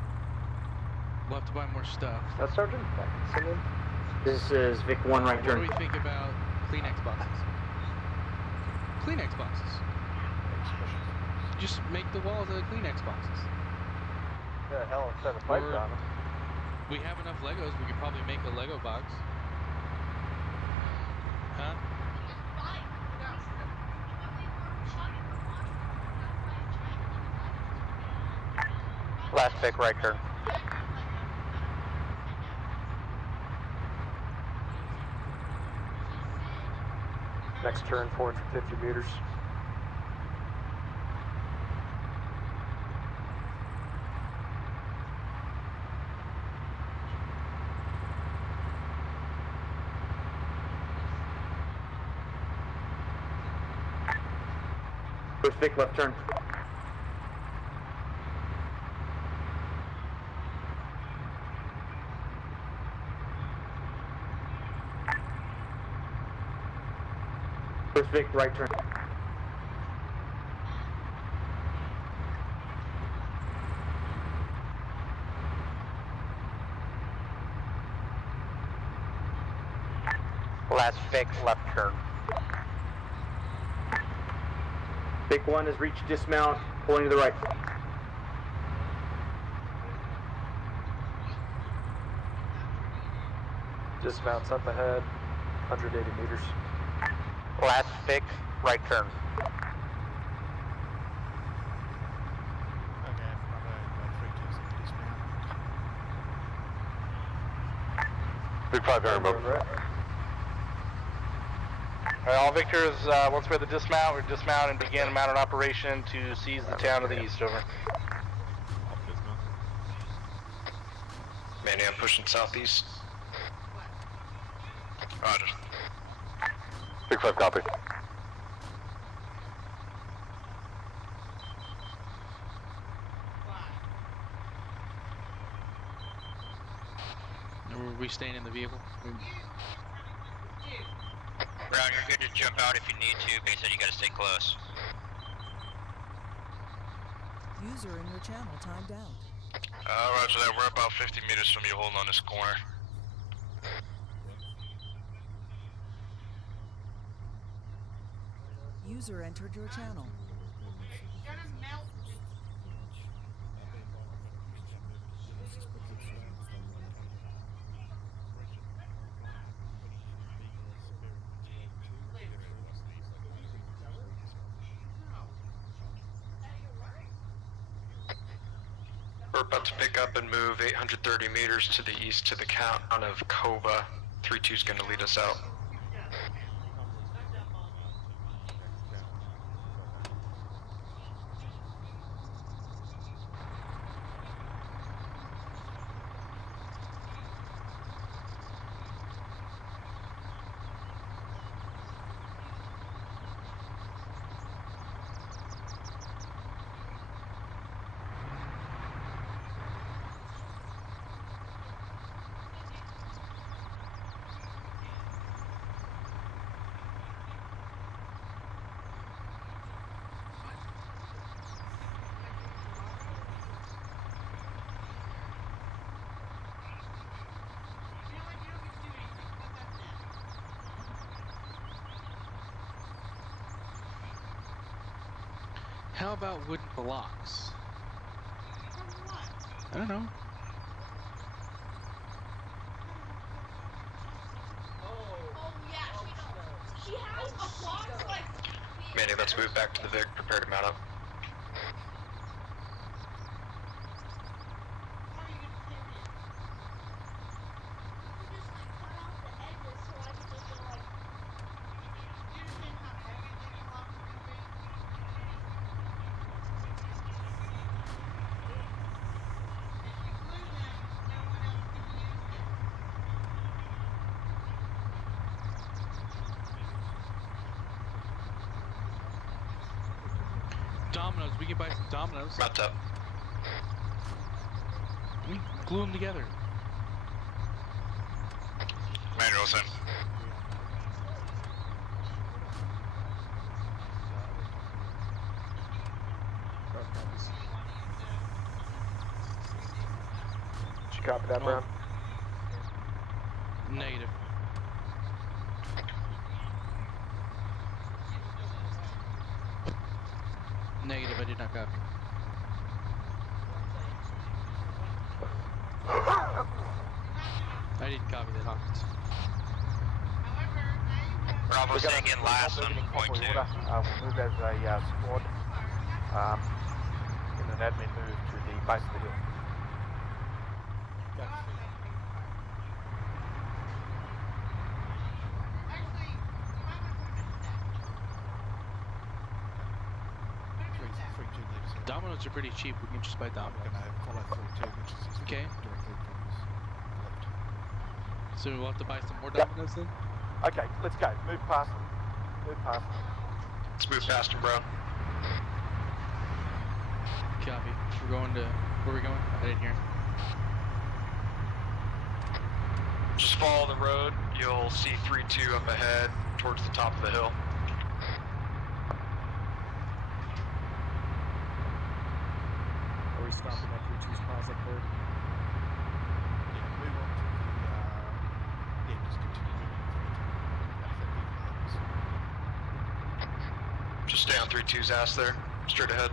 We'll have to buy more stuff. That's Sergeant. This is Vic 1 right What turn. do we think about Kleenex boxes? Kleenex boxes. Just make the walls out of Kleenex boxes. Yeah, hell, instead of pipes on them. We have enough Legos, we could probably make a Lego box. Huh? Last Vic, right turn. Next turn, 450 meters. First Vic, left turn. First Vic, right turn. Last Vic, left turn. Vic 1 has reached dismount, pulling to the right. Dismounts up ahead, 180 meters. Last Vic, right turn. Okay, Big 5 herringbone. Alright, all Victors, once we're at the dismount, we dismount and begin mounted operation to seize the town to the east. Over. Manny, I'm pushing southeast. Roger. Big 5 copy. Are we staying in the vehicle? Brown, you're good to jump out if you need to, but you said you gotta stay close. User in your channel timed out. Roger that. We're about 50 meters from you holding on this corner. User entered your channel. We're about to pick up and move 830 meters to the east to the count of Kova. 3-2 is going to lead us out. How about wooden blocks? I don't know. She has a box like. Manny, let's move back to the Vic. Prepare to mount up. Dominoes, we can buy some dominoes. Mount up. We glue them together. Manual's in. Did you copy that, Brown? Negative. Negative, I did not copy. I didn't copy that, Hawkins. Bravo staying in last on point 2. We'll move as a squad in an admin move to the base of the hill. Dominoes are pretty cheap. We can just buy dominoes. Okay. So we'll have to buy some more dominoes then? Okay, let's go. Move past them. Move past them. Let's move faster, bro. Copy. We're going to... Where are we going? I didn't hear. Just follow the road. You'll see 3-2 up ahead towards the top of the hill. Are we stopping at 3-2's pause up there? Yeah, move on to the, just continue moving. Just stay on 3-2's ass there. Straight ahead.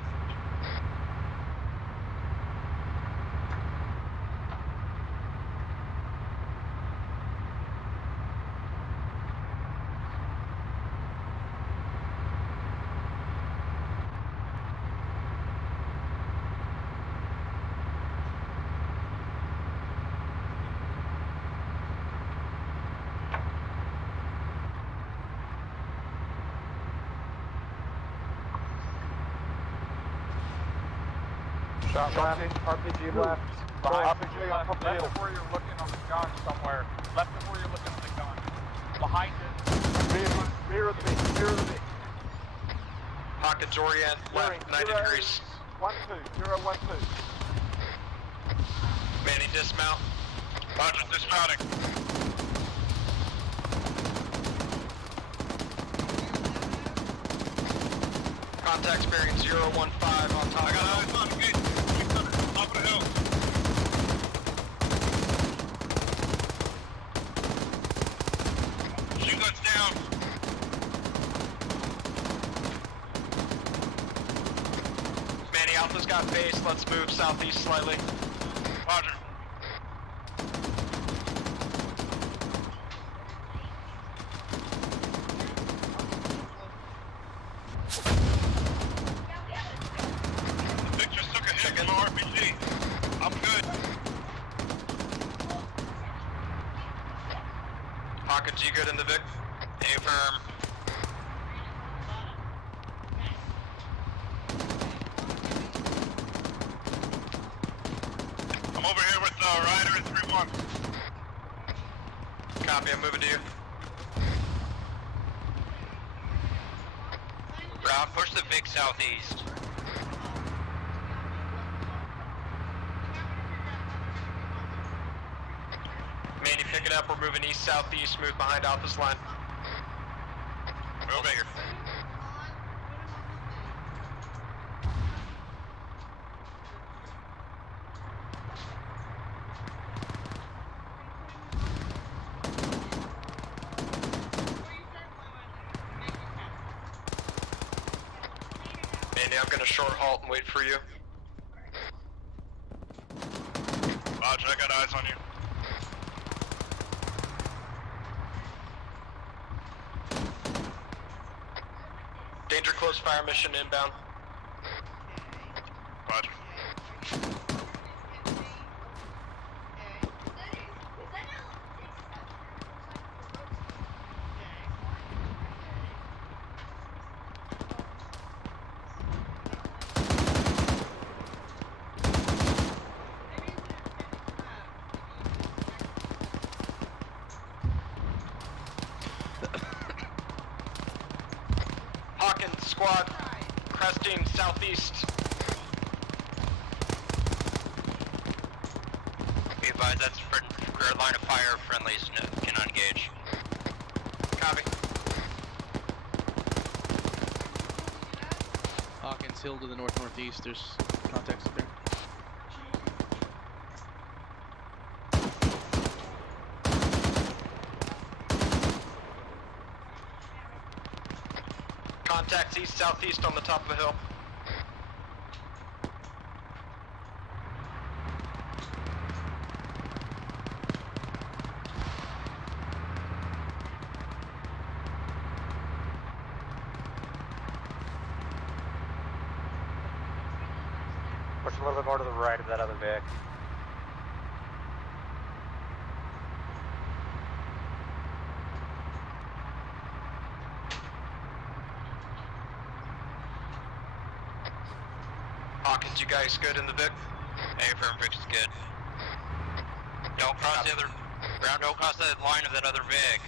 Shot left, RPG left. RPG on top of the hill. Left of where you're looking on the gun somewhere. Left of where you're looking on the gun. Behind it. Rear of the Vic, rear of the Vic. Hawkins orient, left, 90 degrees. 12, 012. Manny, dismount. Roger, dismounting. Contacts bearing 015 on top. I got eyes on gate. Top of the hill. Machine guns down. Manny, Alpha's got base. Let's move southeast slightly. Roger. Hawkins, you good in the Vic? Affirm. I'm over here with Ryder and 3-1. Copy, I'm moving to you. Brown, push the Vic southeast. Manny, pick it up. We're moving east-southeast. Move behind Alpha's line. Move bigger. Manny, I'm gonna short halt and wait for you. Roger, I got eyes on you. Danger close fire mission inbound. Roger. Hawkins, squad, cresting southeast. Be advised, that's for line of fire, friendlies cannot engage. Copy. Hawkins Hill to the north-northeast, there's contacts up there. Contacts east-southeast on the top of the hill. Push a little bit more to the right of that other Vic. Hawkins, you guys good in the Vic? Affirm, Vic's good. Don't cross the other... Brown, don't cross the line of that other Vic.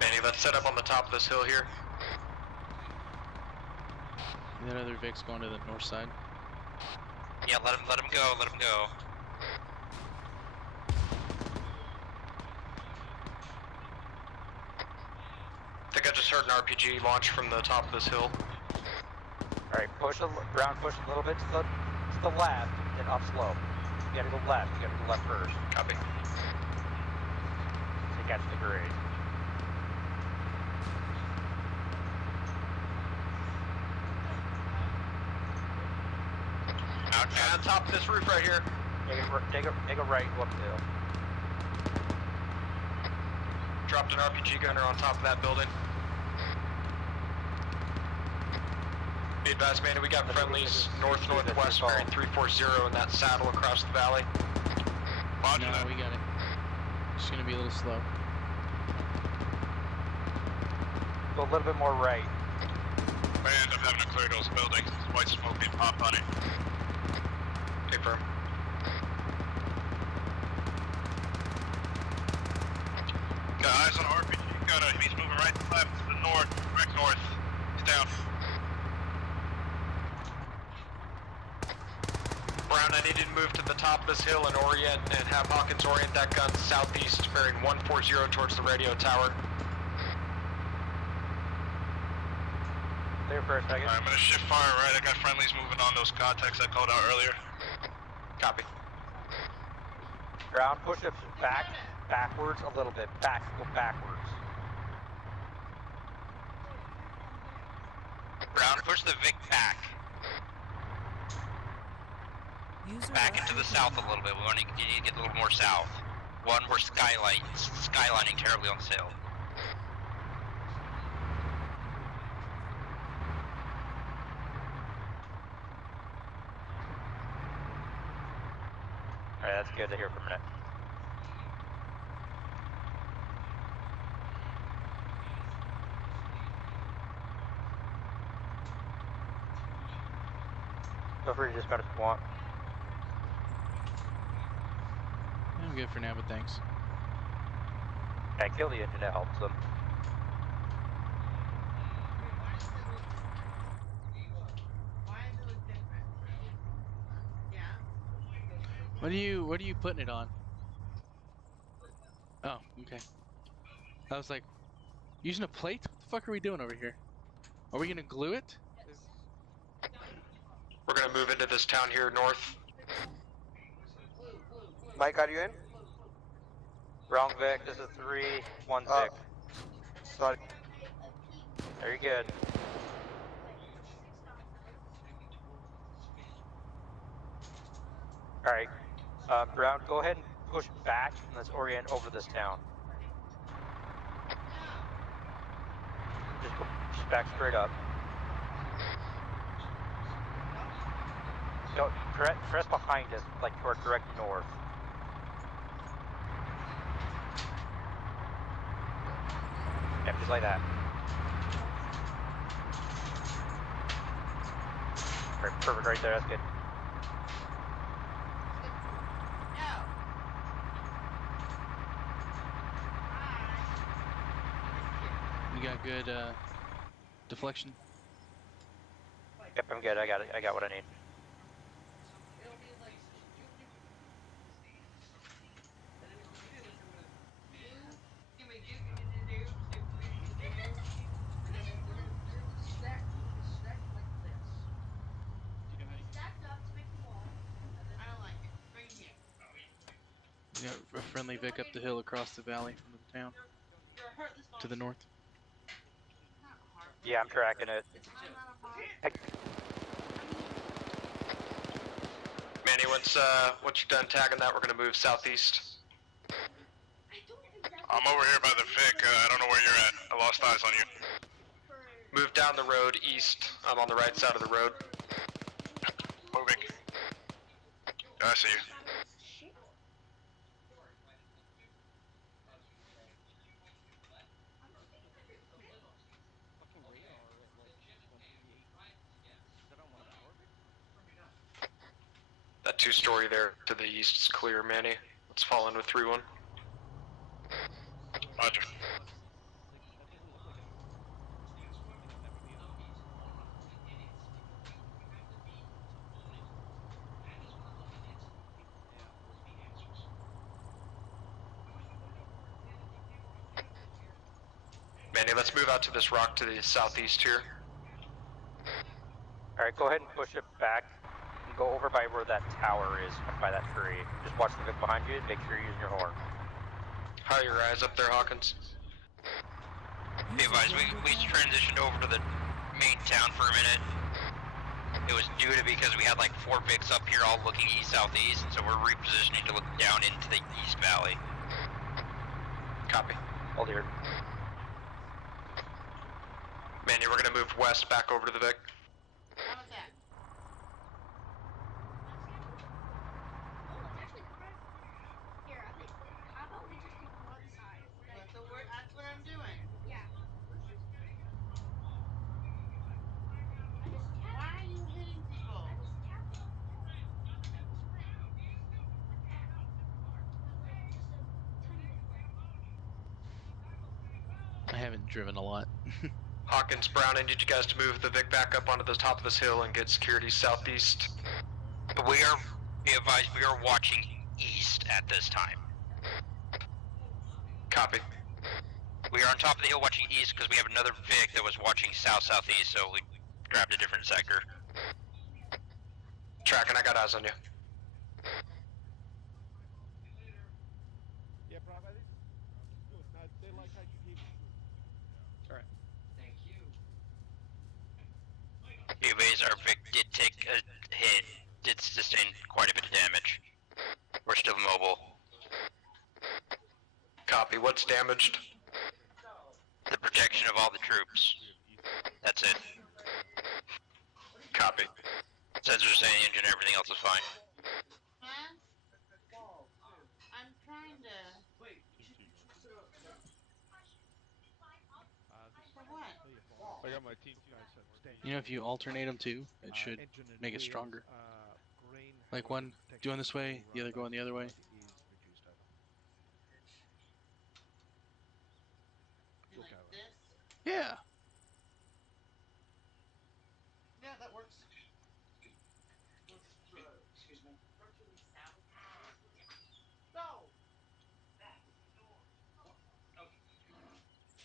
Manny, let's set up on the top of this hill here. That other Vic's going to the north side. Yeah, let him go, let him go. I think I just heard an RPG launch from the top of this hill. Alright, Brown, push a little bit to the left, then up slope. You gotta go left, first. Copy. To catch the grade. And on top of this roof right here. Take a right, go up the hill. Dropped an RPG gunner on top of that building. Be advised, Manny, we got friendlies north-northwest bearing 340 in that saddle across the valley. Roger that. We got it. It's gonna be a little slow. Go a little bit more right. Man, I'm having to clear those buildings. There's white smoke being popped on it. Affirm. Got eyes on RPG gunner. He's moving right to left to the north, direct north. He's down. Brown, I need you to move to the top of this hill and orient and have Hawkins orient that gun southeast bearing 140 towards the radio tower. for a second. Alright, I'm gonna shift fire right. I got friendlies moving on those contacts I called out earlier. Copy. Ground push-ups backwards a little bit. Go backwards. Ground, push the Vic back. Back into the south a little bit. You need to get a little more south. One, we're skylining terribly on the sail. Alright, that's good to hear from Nick. Feel free to dismount if you want. I'm good for now, but thanks. Yeah, kill the engine, it helps them. What are you putting it on? Oh, okay. I was like, using a plate? What the fuck are we doing over here? Are we gonna glue it? We're gonna move into this town here north. Mike, got you in? Wrong Vic, this is 3-1 Vic. Sorry. Very good. Alright, Brown, go ahead and push back and let's orient over this town. Just go back straight up. Go, press behind us, like to our direct north. Yeah, just like that. Right, perfect right there, that's good. You got good deflection? Yep, I'm good, I got what I need. We got a friendly Vic up the hill across the valley from the town. To the north. Yeah, I'm tracking it. Manny, once you're done tagging that, we're gonna move southeast. I'm over here by the Vic. I don't know where you're at. I lost eyes on you. Move down the road east. I'm on the right side of the road. Moving. I see you. That 2-story there to the east is clear, Manny. Let's fall in with 3-1. Roger. Manny, let's move out to this rock to the southeast here. Alright, go ahead and push it back and go over by where that tower is, by that tree. Just watch the Vic behind you and make sure you're using your horn. How are your eyes up there, Hawkins? Be advised, we transitioned over to the main town for a minute. It was due to because we had like 4 Vics up here all looking east-southeast, so we're repositioning to look down into the east valley. Copy. Hold here. Manny, we're gonna move west back over to the Vic. How about that? That's what I'm doing. Yeah. Why are you hitting people? I haven't driven a lot. Hawkins, Brown, I need you guys to move the Vic back up onto the top of this hill and get security southeast. Be advised, we are watching east at this time. Copy. We are on top of the hill watching east because we have another Vic that was watching south-southeast, so we grabbed a different sector. Tracking, I got eyes on you. Yeah, Bravo, this is good. No, their location here was good. Alright. Thank you. UVs, our Vic did take a hit, did sustain quite a bit of damage. We're still mobile. Copy, what's damaged? The protection of all the troops. That's it. Copy. Sensors saying the engine, everything else is fine. Huh? I'm trying to. Wait. For what? I got my team 2. You know, if you alternate them too, it should make it stronger. Like one doing this way, the other going the other way. Like this? Yeah. Yeah, that works. Excuse me. Go!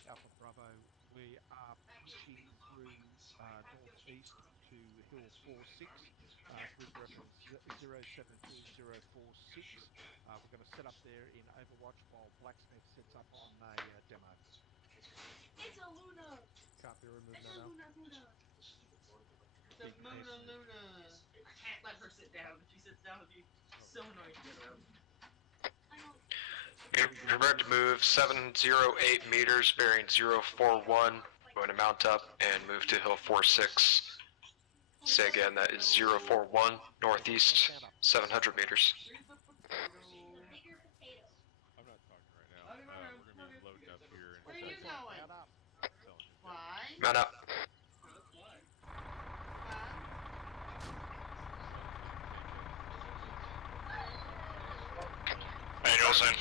Alpha Bravo, we are pushing through northeast to Hill 46, grid reference 072046. We're going to set up there in Overwatch while Blacksmith sets up on a demo. It's a Luna! Copy, remove It's no a no. Luna! The Luna! I can't let her sit down. If she sits down, it'll be so annoying to get around. You're about to move 708 meters, bearing 041. Going to mount up and move to Hill 46. Say again, that is 041, northeast, 700 meters. I'm not talking right now. We're going to be loading up here. Where are you going? Why? Mount up. Hey, Olsen.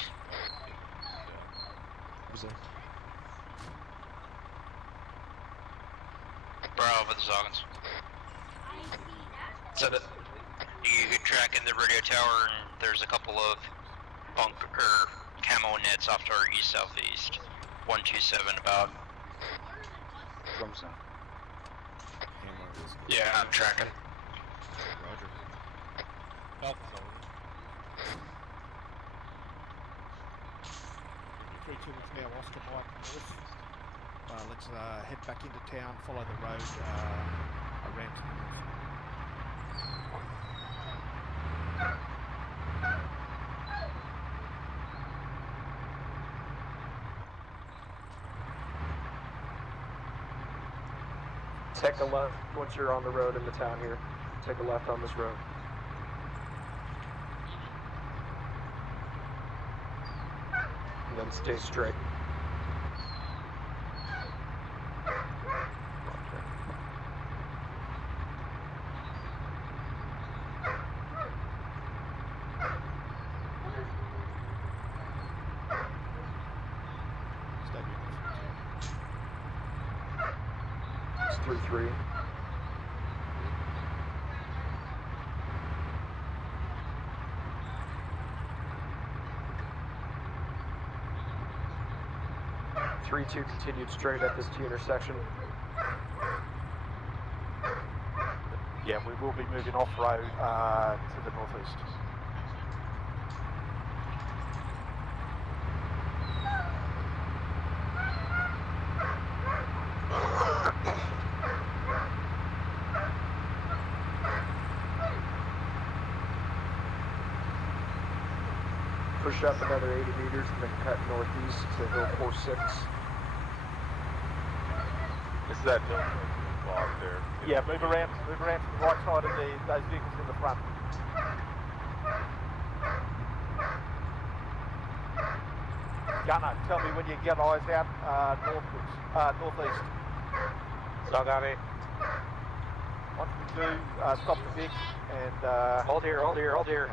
Bravo for the Zoggins. Send it. You can track in the radio tower, and there's a couple of camo nets off to our east-southeast. 127 about. Drum sound. Yeah, I'm tracking. Roger. Alpha's over. 321 now, Oscar Mike north. Let's head back into town, follow the road around to the north. Take a left once you're on the road in the town here. Take a left on this road. And then stay straight. It's 3-3. Two continued straight at this T intersection. Yeah, we will be moving off-road to the northeast. Push up another 80 meters and then cut northeast to Hill 46. Is that hill block there? Yeah, move around to the right side of those vehicles in the front. Gunner, tell me when you get eyes out northeast. So got me. Once we do, stop the Vic and Hold here, hold here, hold here.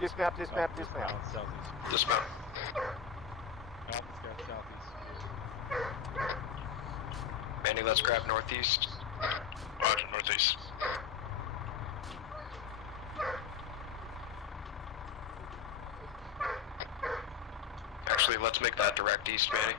Dismount, dismount, dismount. Southeast. Dismount. Alpha's got southeast. Manny, let's grab northeast. Roger, northeast. Actually, let's make that direct east, Manny.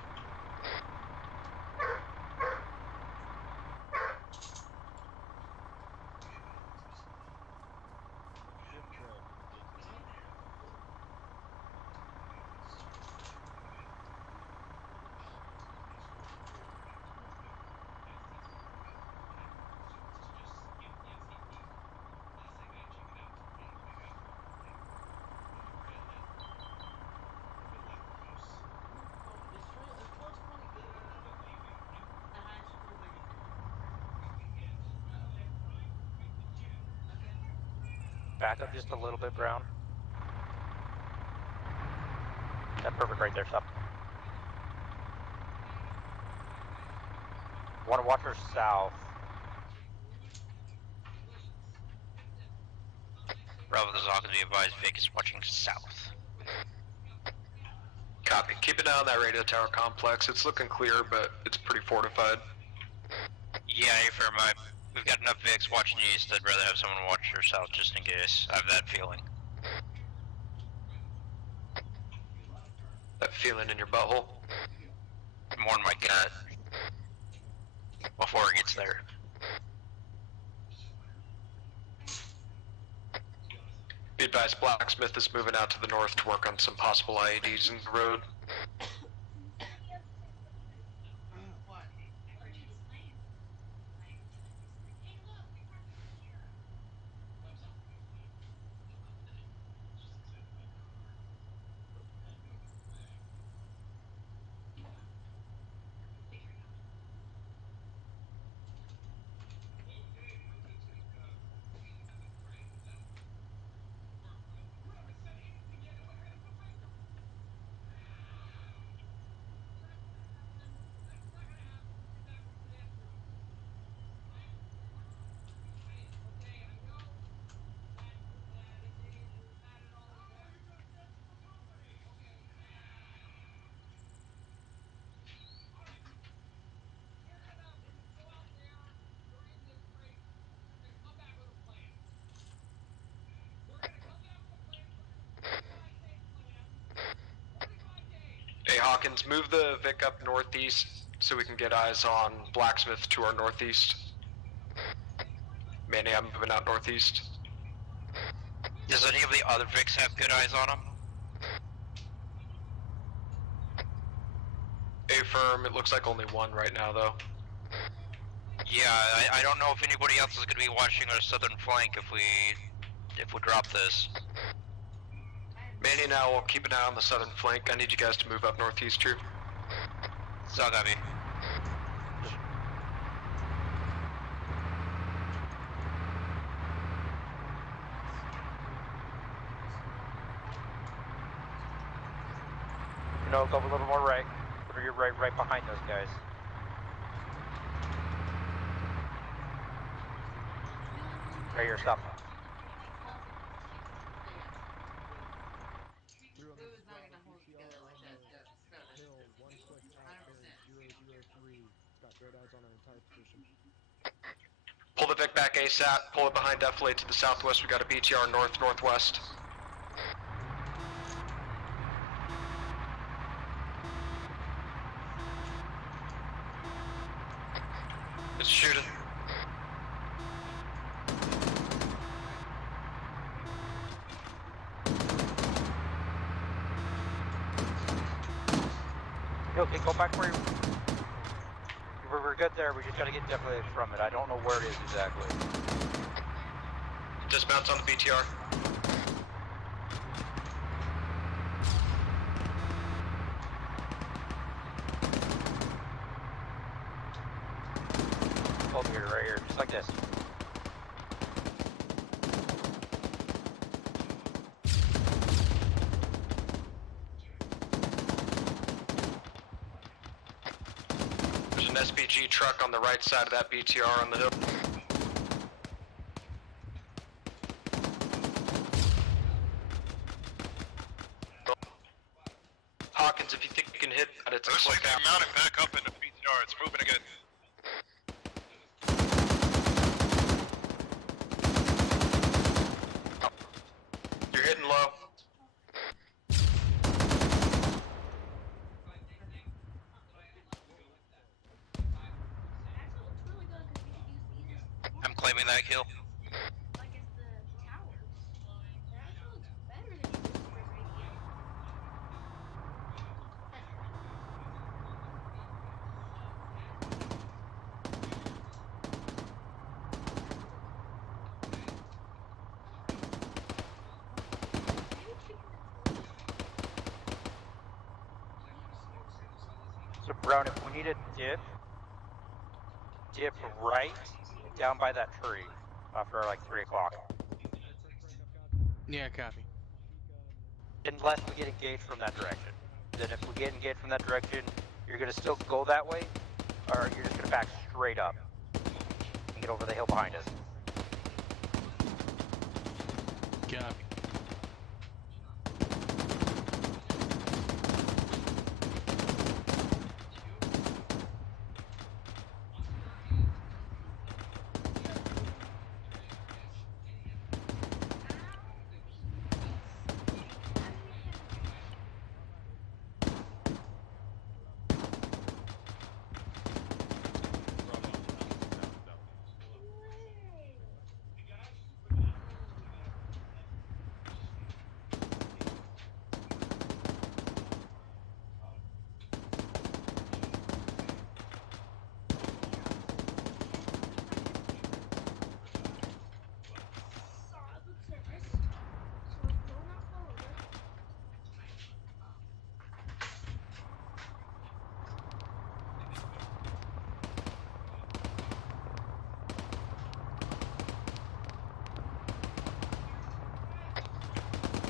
Back up just a little bit, Brown. That's perfect right there, stop. Want to watch her south. Bravo, this is all going to be advised. Vic is watching south. Copy. Keep an eye on that radio tower complex. It's looking clear, but it's pretty fortified. Yeah, affirm. We've got enough Vics watching east. I'd rather have someone watch their south just in case. I have that feeling. That feeling in your butthole? More in my gut. Before it gets there. Be advised, Blacksmith is moving out to the north to work on some possible IEDs in the road. Hey Hawkins, move the Vic up northeast so we can get eyes on Blacksmith to our northeast. Manny, I'm moving out northeast. Does any of the other Vics have good eyes on them? Affirm, it looks like only one right now though. Yeah, I don't know if anybody else is going to be watching our southern flank if we drop this. Manny and I will keep an eye on the southern flank. I need you guys to move up northeast here. So copy. No, go a little more right. Put your right behind those guys. Right here, stop. Pull the Vic back ASAP, pull it behind defilade to the southwest. We got a BTR northwest. It's shooting. Okay, go back where you... We're good there, we just gotta get deflated from it. I don't know where it is exactly. Dismounts on the BTR. Over here, right here, just like this. There's an SPG truck on the right side of that BTR on the hill. Hawkins, if you think you can hit that, it's looks like they're mounting back up into BTR. It's moving again. You're hitting low. I'm claiming that kill. So Brown, if we need a dip right down by that tree after like 3 o'clock. Yeah, copy. Unless we get engaged from that direction. Then if we get engaged from that direction, you're going to still go that way, or you're just going to back straight up and get over the hill behind us. Copy.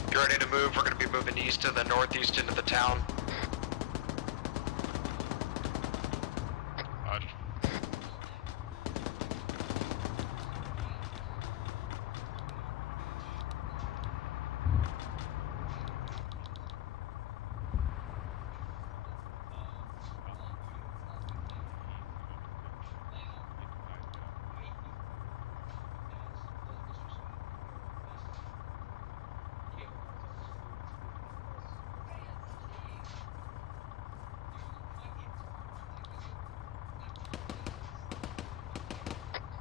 Get ready to move. We're going to be moving east to the northeast into the town. Roger.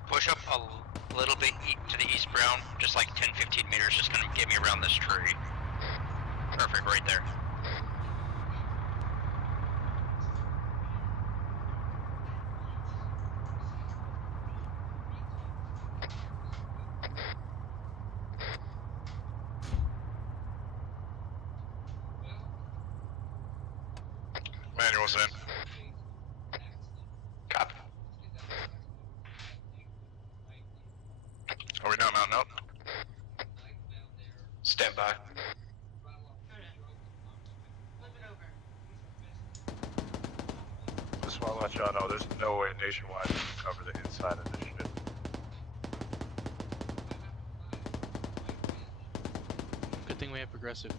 Push up a little bit to the east, Brown, just like 10-15 meters, just gonna get me around this tree. Perfect, right there. Manual's in. Copy. Are we not mounting up? Stand by. Just want to let y'all know there's no way Nationwide can cover the inside of this shit. Good thing we have progressive.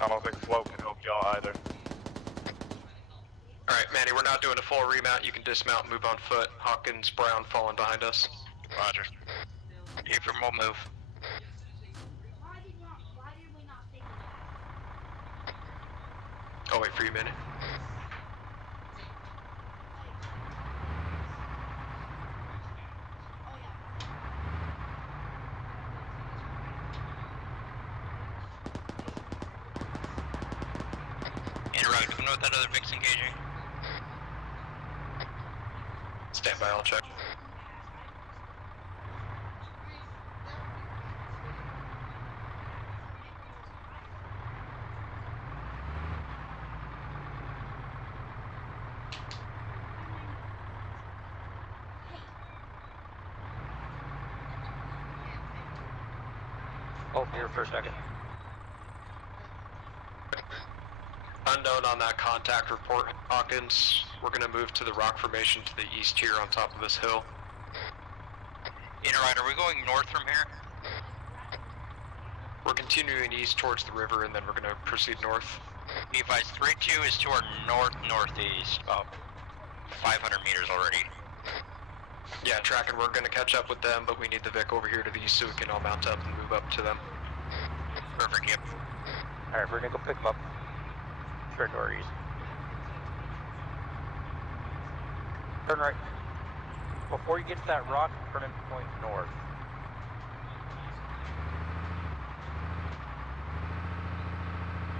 I don't think Flo can help y'all either. Alright, Manny, we're not doing a full remount. You can dismount and move on foot. Hawkins, Brown following behind us. Roger. Ephraim will move. I'll wait for you, Manny. Interrupt, do you know what that other Vic's engaging? Stand by, I'll check. Hold here for a second. Unknown on that contact report, Hawkins. We're gonna move to the rock formation to the east here on top of this hill. Interrupt, are we going north from here? We're continuing east towards the river and then we're gonna proceed north. Be advised, 3-2 is to our north-northeast, about 500 meters already. Yeah, tracking, we're gonna catch up with them, but we need the Vic over here to the east so we can all mount up and move up to them. Perfect, yep. Alright, we're gonna go pick them up. Straight to our east. Turn right. Before you get to that rock, turn and point north.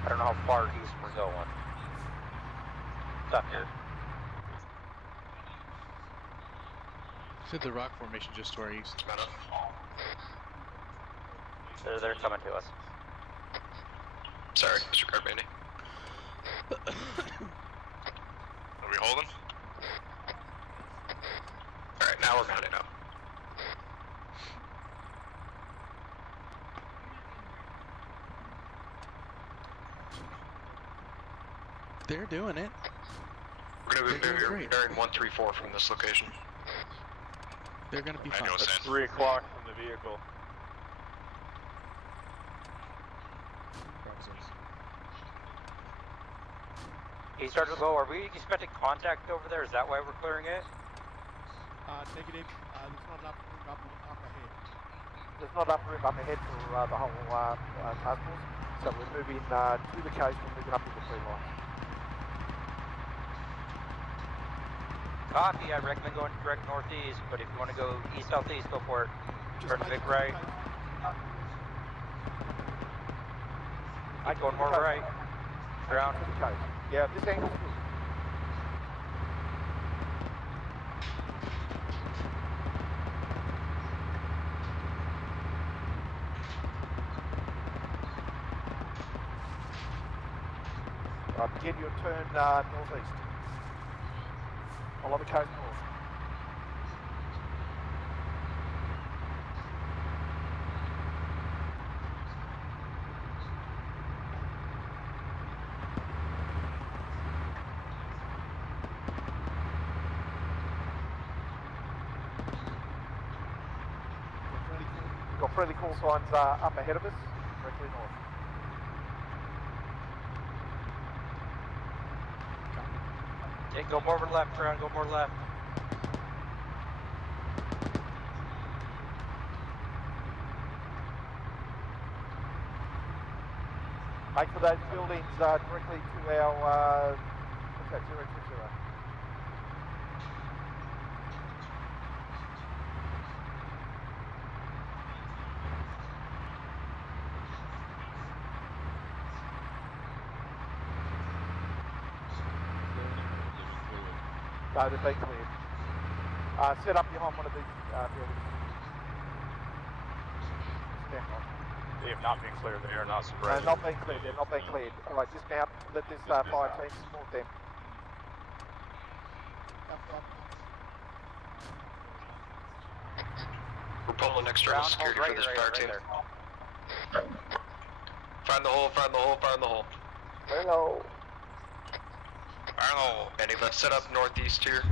I don't know how far east we're going. It's up here. Said the rock formation just to our east. They're coming to us. Sorry, disregard Manny. Are we holding? Alright, now we're mounting up. They're doing it. We're gonna be They're doing moving great. bearing 134 from this location. They're gonna be fine. Manual That's send. 3 o'clock from the vehicle. He started to go. Are we expecting contact over there? Is that why we're clearing it? Negative. There's not enough room up ahead. There's not enough room up ahead for the whole task force, so we're moving to the coast. We're moving up into 3 lines. Copy. I recommend going direct northeast, but if you want to go east-southeast, go for it. Turn big right. Going more right. Ground. Yeah, this angle's good. Begin your turn northeast. Along the coast north. We've got friendly call signs up ahead of us, directly north. Okay, go more left, Ground. Go more left. Make for those buildings directly to our, what's that, 020. No, they've been cleared. Set up behind one of these buildings. Stand on. They have not been cleared. They are not No, spread. not being cleared. They're not being cleared. All right, dismount. Let this fire team support them. We're pulling external security for this fire team. Find the hole, find the hole, find the hole. Hello. Fire the hole. Any of us set up northeast here?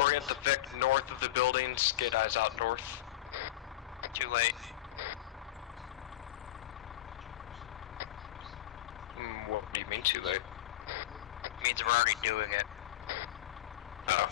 Orient the Vic north of the buildings, get eyes out north. Too late. What do you mean too late? Means we're already doing it. Oh.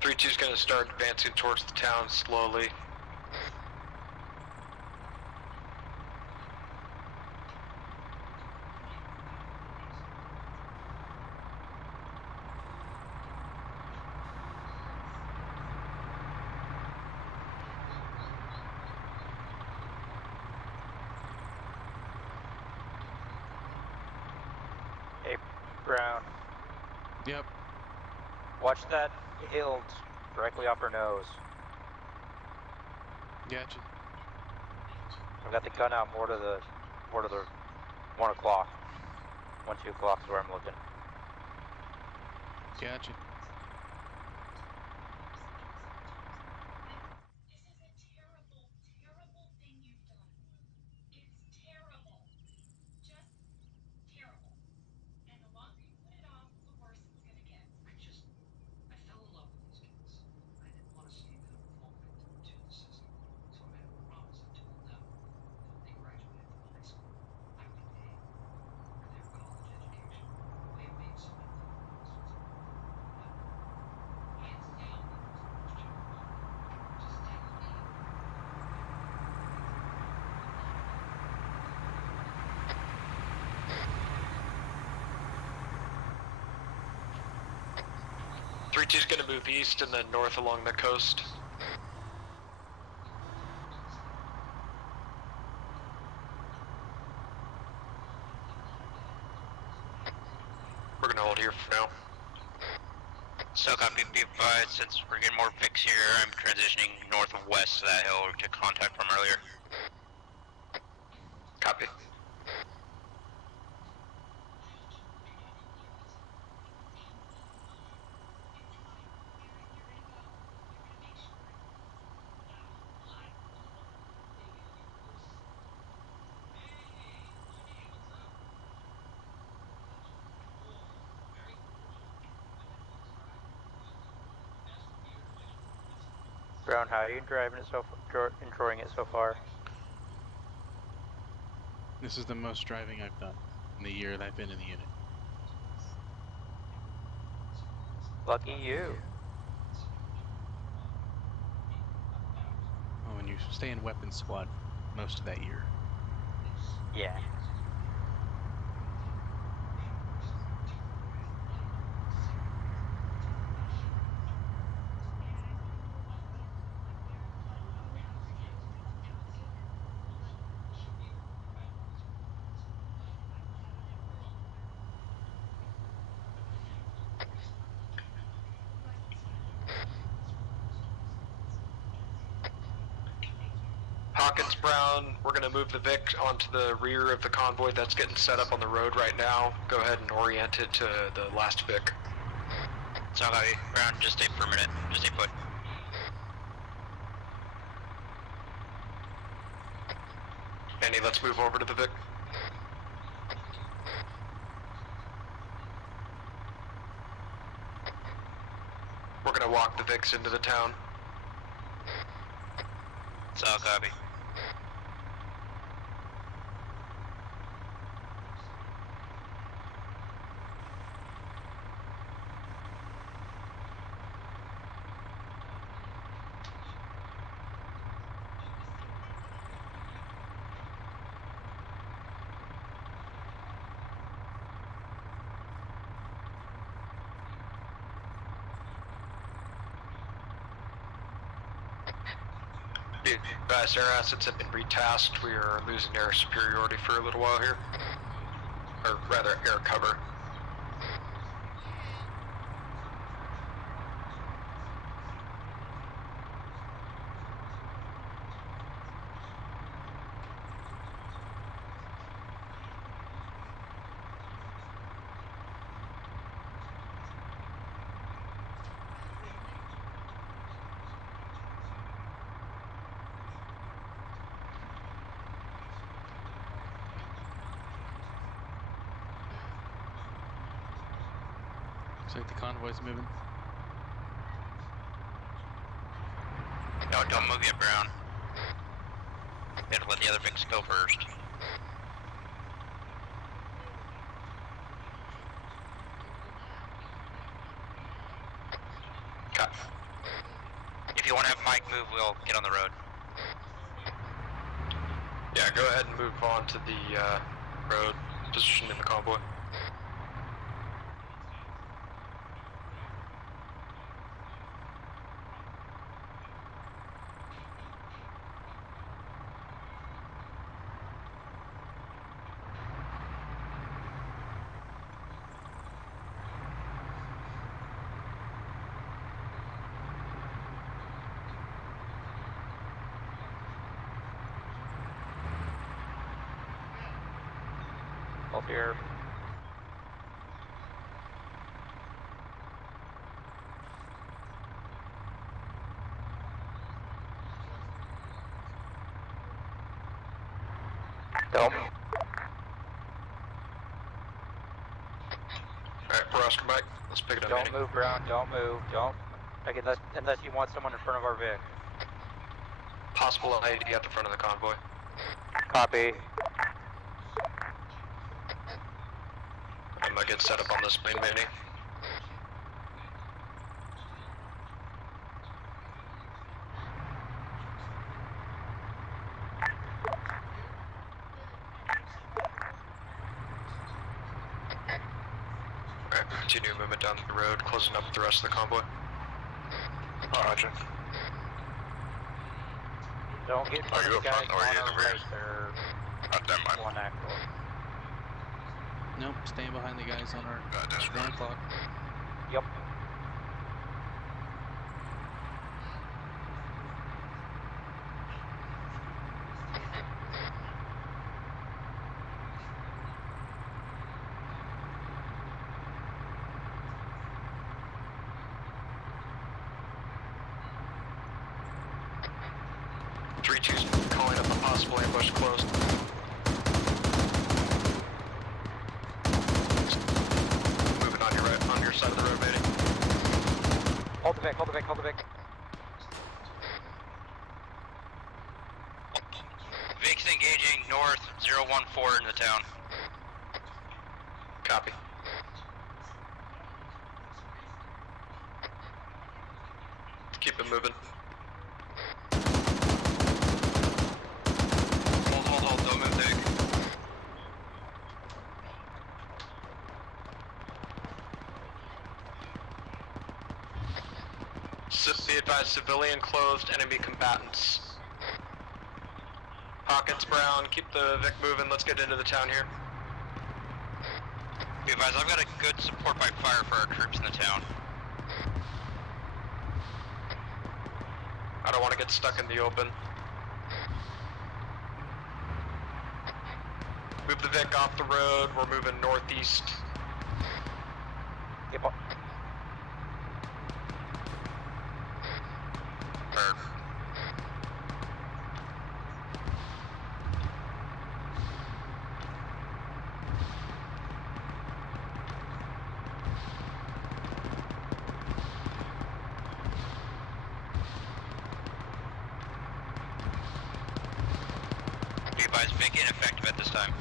Three two's gonna start advancing towards the town slowly. Hey, Brown. Yep. Watch that hill directly off our nose. Gotcha. I've got the gun out more to the 1 o'clock. 1, 2 o'clock is where I'm looking. Gotcha. 3-2's gonna move east and then north along the coast. We're gonna hold here for now. So copy, be advised, since we're getting more fix here, I'm transitioning northwest to that hill to contact from earlier. Copy. Brown, how are you enjoying it so far? This is the most driving I've done in the year that I've been in the unit. Lucky you. Oh, and you stay in weapons squad most of that year. Yeah. Hawkins Brown, we're gonna move the Vic onto the rear of the convoy that's getting set up on the road right now. Go ahead and orient it to the last Vic. So copy, Brown, just stay for a minute, just stay put. Andy, let's move over to the Vic. We're gonna walk the Vics into the town. So copy. Guys, air assets have been retasked. We are losing air superiority for a little while here. Or rather, air cover. Looks like the convoy's moving. No, don't move yet, Brown. You gotta let the other Vics go first. Cut. If you want to have Mike move, we'll get on the road. Yeah, go ahead and move on to the road, position in the convoy. Hold here. Don't. Alright, we're Oscar Mike. Let's pick it up. Don't move, Brown. Don't move. Don't. Like, unless you want someone in front of our Vic. Possible ID at the front of the convoy. Copy. I'm gonna get set up on this main mini. Alright, continue movement down the road, closing up with the rest of the convoy. Roger. Don't get in front of the guys on our right. They're one actual. Nope, staying behind the guys on our 1 o'clock. Yep. Calling up a possible ambush closed. Moving on your right, on your side of the road, matey. Hold the Vic, hold the Vic, hold the Vic. Vic's engaging north 014 in the town. Copy. Keep it moving. Hold, don't move, Vic. Be advised, civilian closed, enemy combatants. Hawkins, Brown, keep the Vic moving, let's get into the town here. Be advised, I've got a good support by fire for our troops in the town. I don't want to get stuck in the open. Move the Vic off the road, we're moving northeast. Yep. Be advised, Vic ineffective at this time.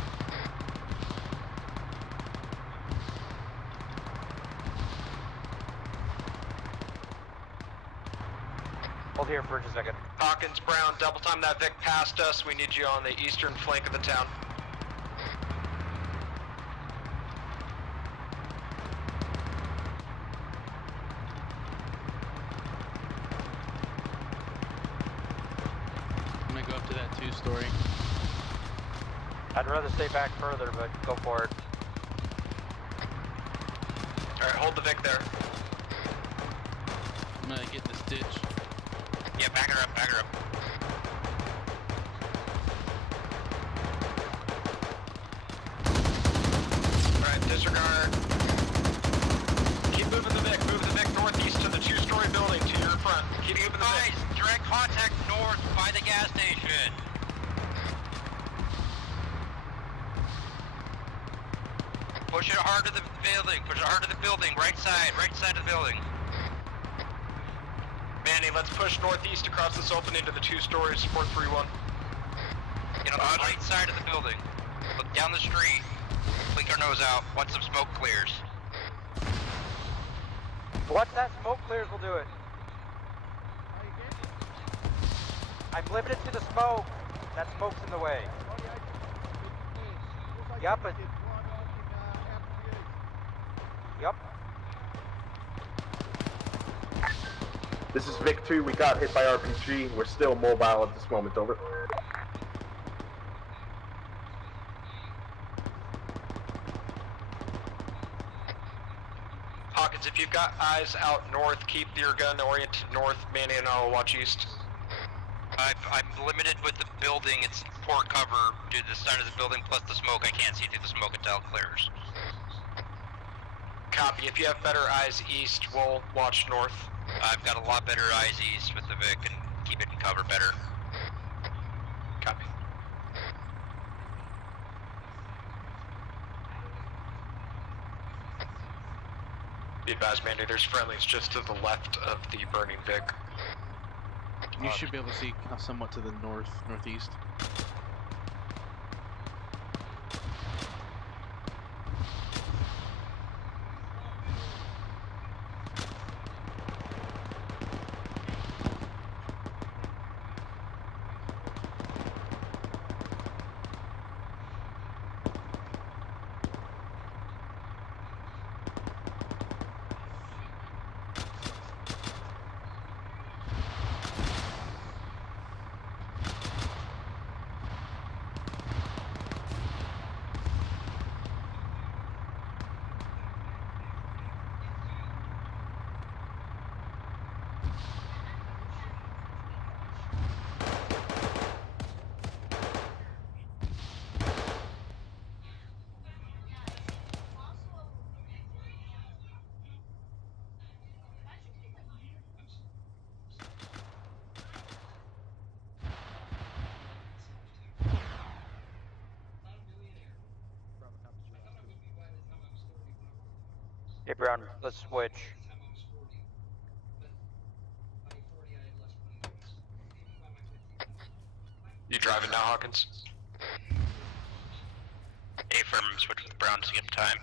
Hold here for just a second. Hawkins, Brown, double time that Vic past us. We need you on the eastern flank of the town. I'm gonna go up to that 2-story. I'd rather stay back further, but go for it. Alright, hold the Vic there. I'm gonna get in this ditch. Yeah, back her up, back her up. Alright, disregard. Keep moving the Vic northeast to the 2-story building to your front. Keep moving the Vic. Direct contact north by the gas station. Push it hard to the building, push it hard to the building, right side of the building. Manny, let's push northeast across this opening to the 2-story, support 3-1. Get on the right side of the building. Look down the street, blink our nose out, once some smoke clears. Once that smoke clears, we'll do it. I'm limited to the smoke. That smoke's in the way. Yep, but... Yep. This is Vic 2, we got hit by RPG. We're still mobile at this moment, over. Hawkins, if you've got eyes out north, keep your gun oriented north. Manny and I will watch east. I'm limited with the building, it's poor cover due to the side of the building plus the smoke. I can't see through the smoke until it clears. Copy, if you have better eyes east, we'll watch north. I've got a lot better eyes east with the Vic and keep it in cover better. Copy. Be advised, Mandy, there's friendlies just to the left of the burning Vic. You should be able to see somewhat to the northeast. Hey Brown, let's switch. You driving now, Hawkins? Affirm, switch with Brown to get time.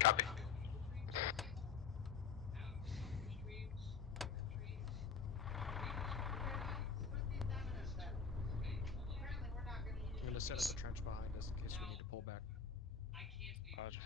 Copy. I'm gonna set up a trench behind us in case we need to pull back. Roger.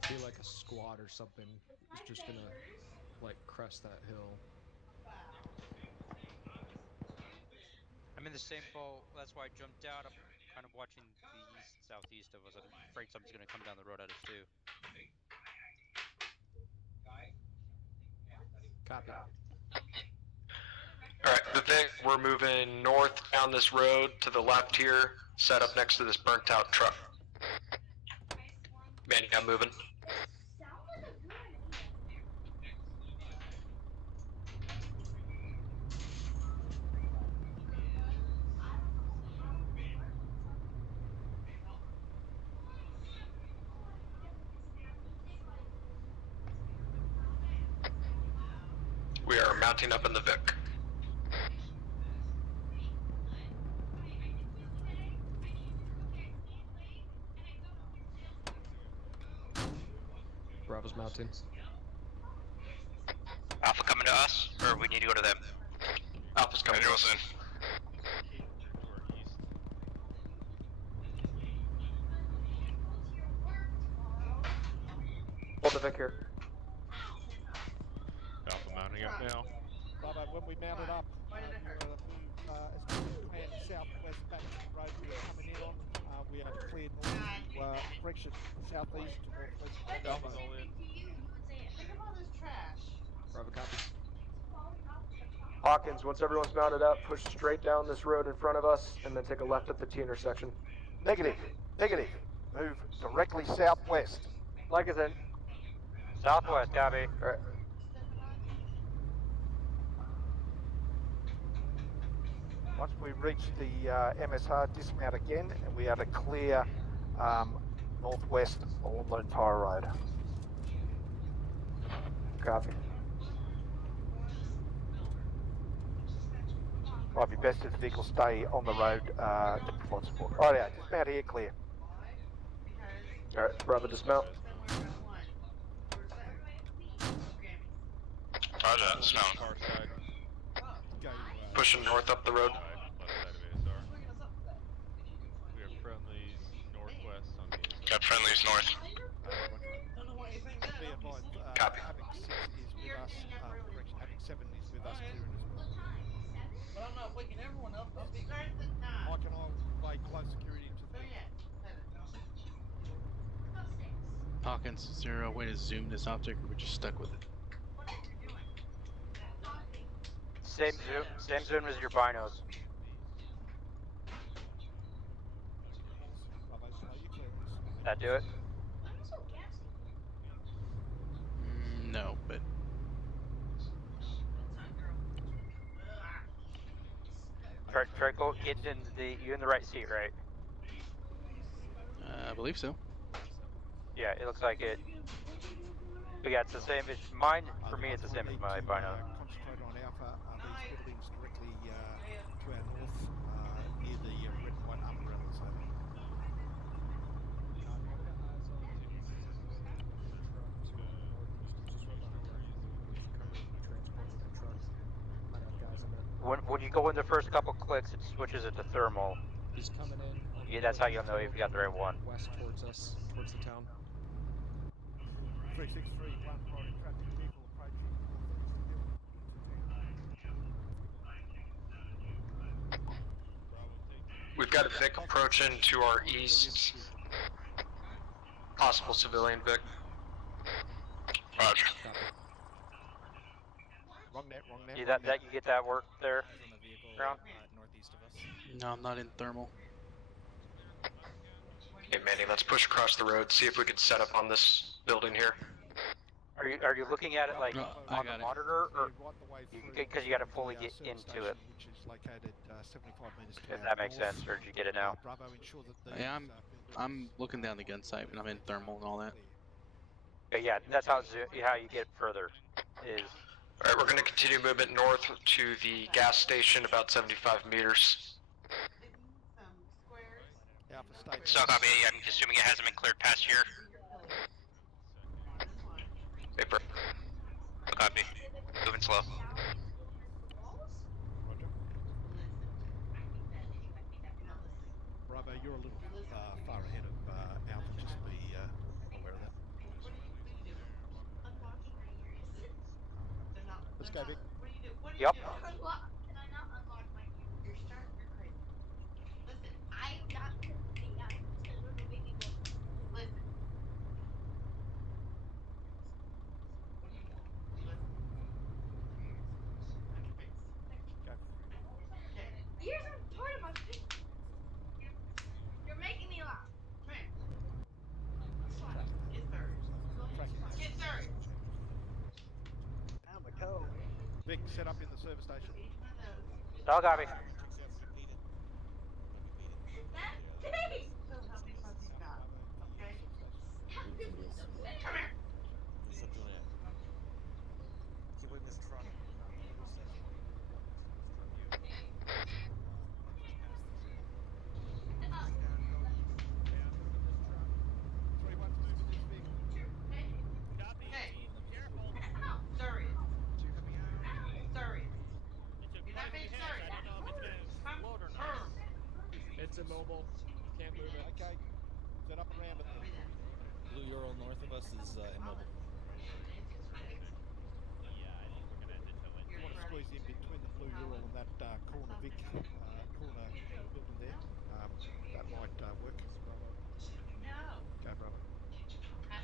I feel like a squad or something is just gonna like crest that hill. I'm in the same boat. That's why I jumped out. I'm kind of watching the east, southeast of us. I'm afraid something's gonna come down the road at us too. Copy. Alright, Vivek, we're moving north down this road to the left here, set up next to this burnt out truck. Manny, I'm moving. We are mounting up in the Vic. Bravo's mounting. Alpha coming to us, or we need to go to them? Alpha's coming to us in. Hold the Vic here. Alpha mounting up now. Bravo, when we mounted up, we were to move as much as we can southwest back to the road we were coming in on. We are to clear north to correction southeast to northwest. Alpha's all in. Look at all this trash. Bravo copies. Hawkins, once everyone's mounted up, push straight down this road in front of us, and then take a left at the T intersection. Negative. Negative. Move directly southwest. Like I said. Southwest, copy. All right. Once we reach the MSR, dismount again, and we are to clear northwest along the entire road. Copy. Might be best if the vehicle stay on the road to provide support. Right out, dismount here, clear. Alright, Bravo, dismount. Roger that, dismount. Far side. Pushing north up the road. Left side of ASR. We have friendlies northwest on the ASR. Got friendlies north. Be advised, Copy. having 6 is with us, correction, having 7 is with us clearing as well. But I'm not waking everyone up. Mike and I will play close security into the Hawkins, is there a way to zoom this object, or we're just stuck with it? Same zoom as your binos. Bravo, slow your clearance. That do it? No, but Trickle, get in you in the right seat, right? I believe so. Yeah, it looks like it. But yeah, it's the same as mine. For me, it's the same as my bino. Concentrate on Alpha. These buildings directly to our north, near the red and white umbrellas. When you go in the first couple clicks, it switches it to thermal. He's coming in. Yeah, that's how you'll know if you got the right one. West towards us, towards the town. 363, one priority traffic vehicle approaching We've got a Vic approaching to our east. Possible civilian, Vic. Roger. Wrong net, wrong net. You wrong net. you get that work there? Eyes on the vehicle northeast of us. No, I'm not in thermal. Hey Manny, let's push across the road, see if we can set up on this building here. Are you looking at it like I on got the it. monitor, or Right the way through because you got to to fully the, get service into it? station, which is located 75 meters to If our that makes north. sense, or did you get it now? Bravo, ensure that these, Yeah, buildings, I'm looking down the gun sight, and I'm in thermal and all that. Okay, yeah, that's how you get further. Is Alright, we're gonna continue movement north to the gas station, about 75 meters. Alpha State. So copy, I'm assuming it hasn't been cleared past here. Paper. So copy. Moving slow. Roger. Bravo, you're a little far ahead of Alpha, just be aware of that. Let's go, Vic. Yep. Can I not unlock my ear? You're crazy. Listen, I am not gonna be out to go to baby boy. Listen. What do you want? Listen. Go. Okay. Ears are part of my face. You're making me laugh. Come here. That's fine. Get serious. Get serious. I'm a cold. Vic, set up in the service station. All copy. So help me fuzzy God. Okay? Come here. What's up, Juliet? Keep waiting this truck around the police station. Serious. Serious. You're not being serious. Load or not? It's immobile. Can't move it. Okay. Set up around it then. Blue Ural north of us is immobile. You want to squeeze in between the Blue Ural and that corner Vic, corner building there. That might work. No. Go, Bravo. That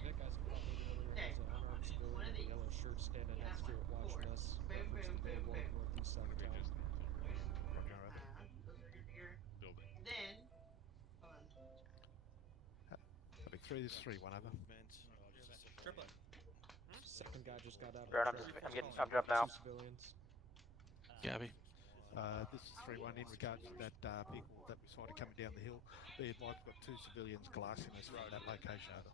Vic I spotted earlier was an unarmed civilian with a yellow shirt standing next to it watching us. Reference the billboard northeast side of town. Roger, over. Those are your Then, hold on. Having 3, this 3, 1 over. Triplet. Second guy just got out of Right, the I'm truck. jumping up now. 2 civilians. Gabby. This is 3-1 in regards to that vehicle that we spotted coming down the hill. Be advised, we've got 2 civilians glassing us from that location over.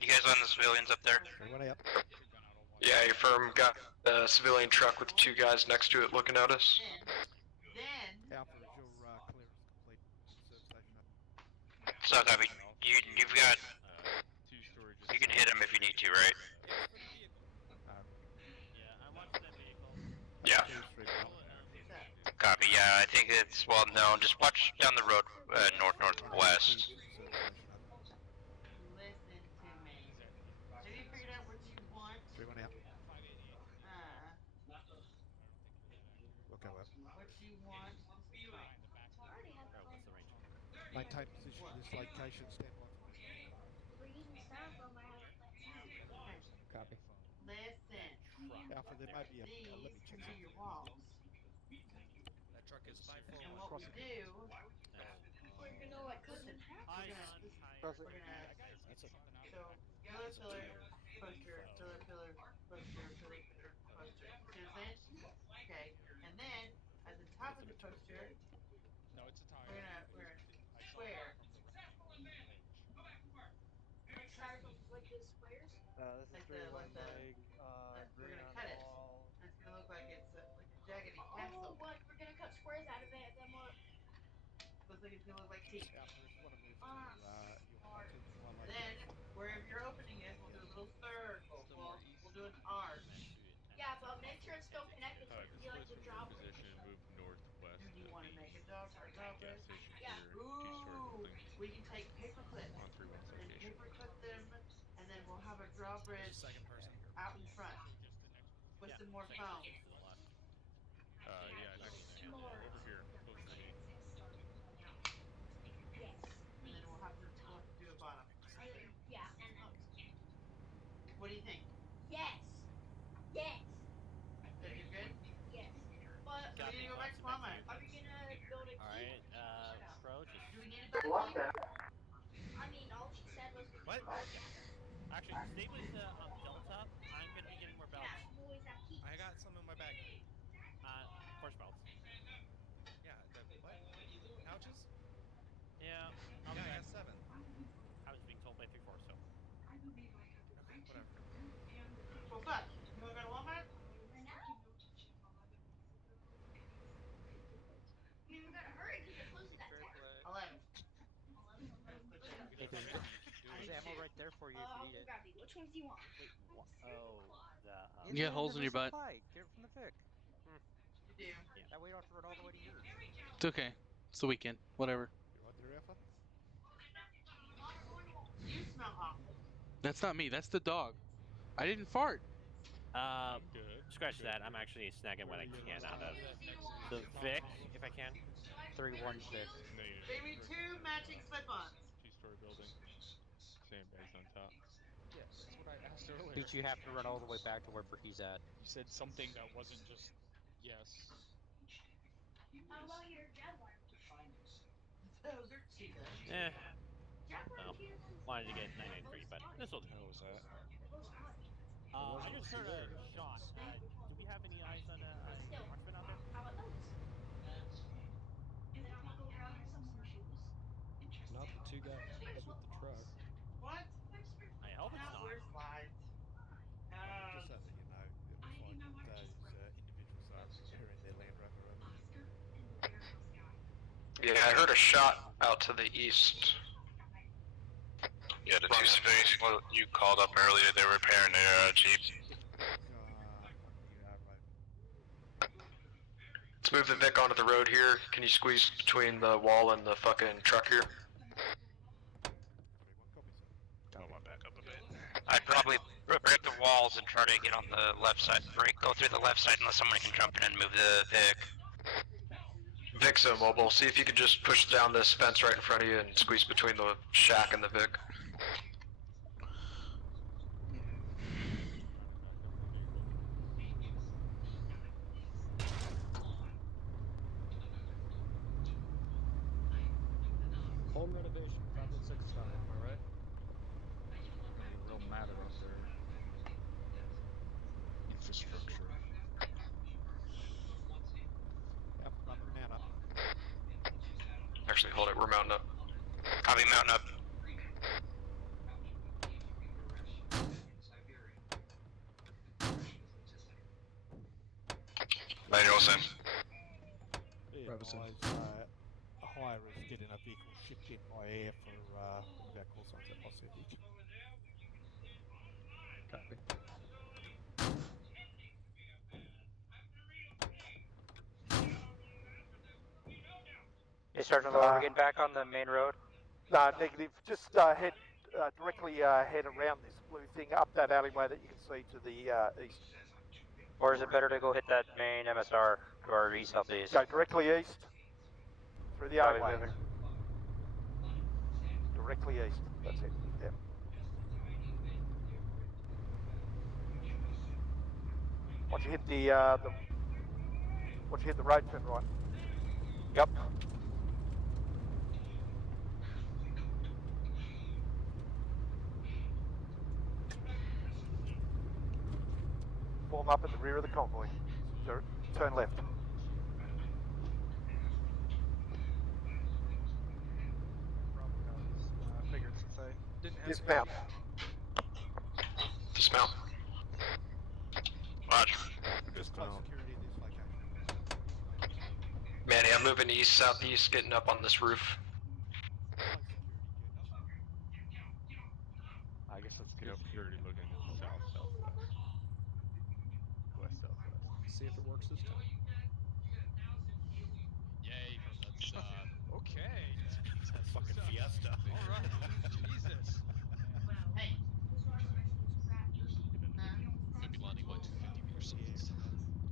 You guys on the civilians up there? 3-1 out. Yeah, your firm got a civilian truck with 2 guys next to it looking at us. Alpha, is your clearance complete? Service station over. So copy. You've got. You can hit him if you need to, right? Yeah. Copy. Yeah, I think it's well known. Just watch down the road, northwest. Listen to me. Have you figured out what you want? 3-1 out. We'll go up. What you want? Maintain position in this location. Stand by for movement. We're using styrofoam. I haven't let Copy. Listen. Alpha, there may be a let me check These something. your walls. That truck is 541. And what we do, we're gonna like cut it in half. We're gonna That's it. so pillar, pillar, poster, pillar, pillar, poster, pillar, pillar, poster. See what I'm saying? Okay. And then at the top of the poster, we're gonna square. Like styrofoam, like the squares. This Like the we're gonna cut it. And it's gonna look like it's like a jaggedy castle. Oh, like we're gonna cut squares out of it, and then we'll. Looks like it's gonna look like teeth. Alpha, if you want to move to your content file later. Then wherever your opening is, we'll do a little circle. We'll do an arch. Yeah, but make sure it's still connected so it can be like the job. Position, move northwest. Do you want to make a drawbridge? Yeah. Ooh, we can take paper clips On 3-1 and citation. paper clip them, and then we'll have a drawbridge Second person. out in front with some more foam. Yeah, next, over here, close to the gate. Yes. Alright, bro, just... I mean, all she said was... What? Actually, stay with Delta. I'm gonna be getting more belts. I got some in my bag. Horse belts. Yeah, the what? Pouches? Yeah, I'll Yeah, be I back. got 7. I was being told by 3-4, so... Okay, whatever. What's up? You wanna go to Walmart? I mean, we gotta hurry because it closes at 10. 11. Hey, there's ammo right there for you if you need it. Grab you. Which ones do you want? Wait, what? Oh, the... You got holes in your butt. Get it from the Vic. You do. Yeah, that way you don't have to run all the way to yours. It's okay. It's the weekend. Whatever. You right there, Alpha? You smell awful. That's not me. That's the dog. I didn't fart. Good. Scratch Good. that. I'm actually snagging what I can out of the Vic, if I can. 3-1-6. Give me 2 matching slip-ons. 2-story building. Sandbags on top. Yeah, that's what I asked earlier. Did you have to run all the way back to where he's at? You said something that wasn't just yes. How about your Jaguar? Those are cheetahs. No. Wanted to get 993, but this will do. What was that? I just heard a shot. Do we have any eyes on a marksman out there? How about those? Not the 2 guys with the truck. What? I hope it's not. Where's slides? Just so that you know, it looks like those individuals are repairing their Land Rover over there. Yeah, I heard a shot out to the east. Yeah, the 2 civilians you called up earlier, they were repairing their Jeep. Let's move the Vic onto the road here. Can you squeeze between the wall and the fucking truck here? I'll back up a bit. I'd probably break the walls and try to get on the left side. Go through the left side unless someone can jump in and move the Vic. Vic's immobile. See if you can just push down this fence right in front of you and squeeze between the shack and the Vic. Home renovation, Falcon 6 time, am I right? I'm gonna be real mad about their infrastructure. Alpha, mount up. Actually, hold it. We're mounting up. Copy, mounting up. Manual sim. A hire is getting a vehicle shipped in by air for one of our call signs at Pacific. Copy. Hey, Sergeant Lowe, we're getting back on the main road. No, negative. Just head directly head around this blue thing up that alleyway that you can see to the east. Or is it better to go hit that main MSR or east-southeast? Go directly east through the alleyway. Directly east. That's it. Yep. Once you hit once you hit the road, turn right. Yep. Form up at the rear of the convoy. Turn left. Figured since I didn't have Dismount. Dismount. Roger. Just close security at this location. Manny, I'm moving east, southeast, getting up on this roof. I guess let's get up security looking south, southwest. West, southwest. See if it works this time. Yay for that's okay. Speed test. Fucking Fiesta. Alright. Jesus. Hey. Could be landing what 250 meters southeast.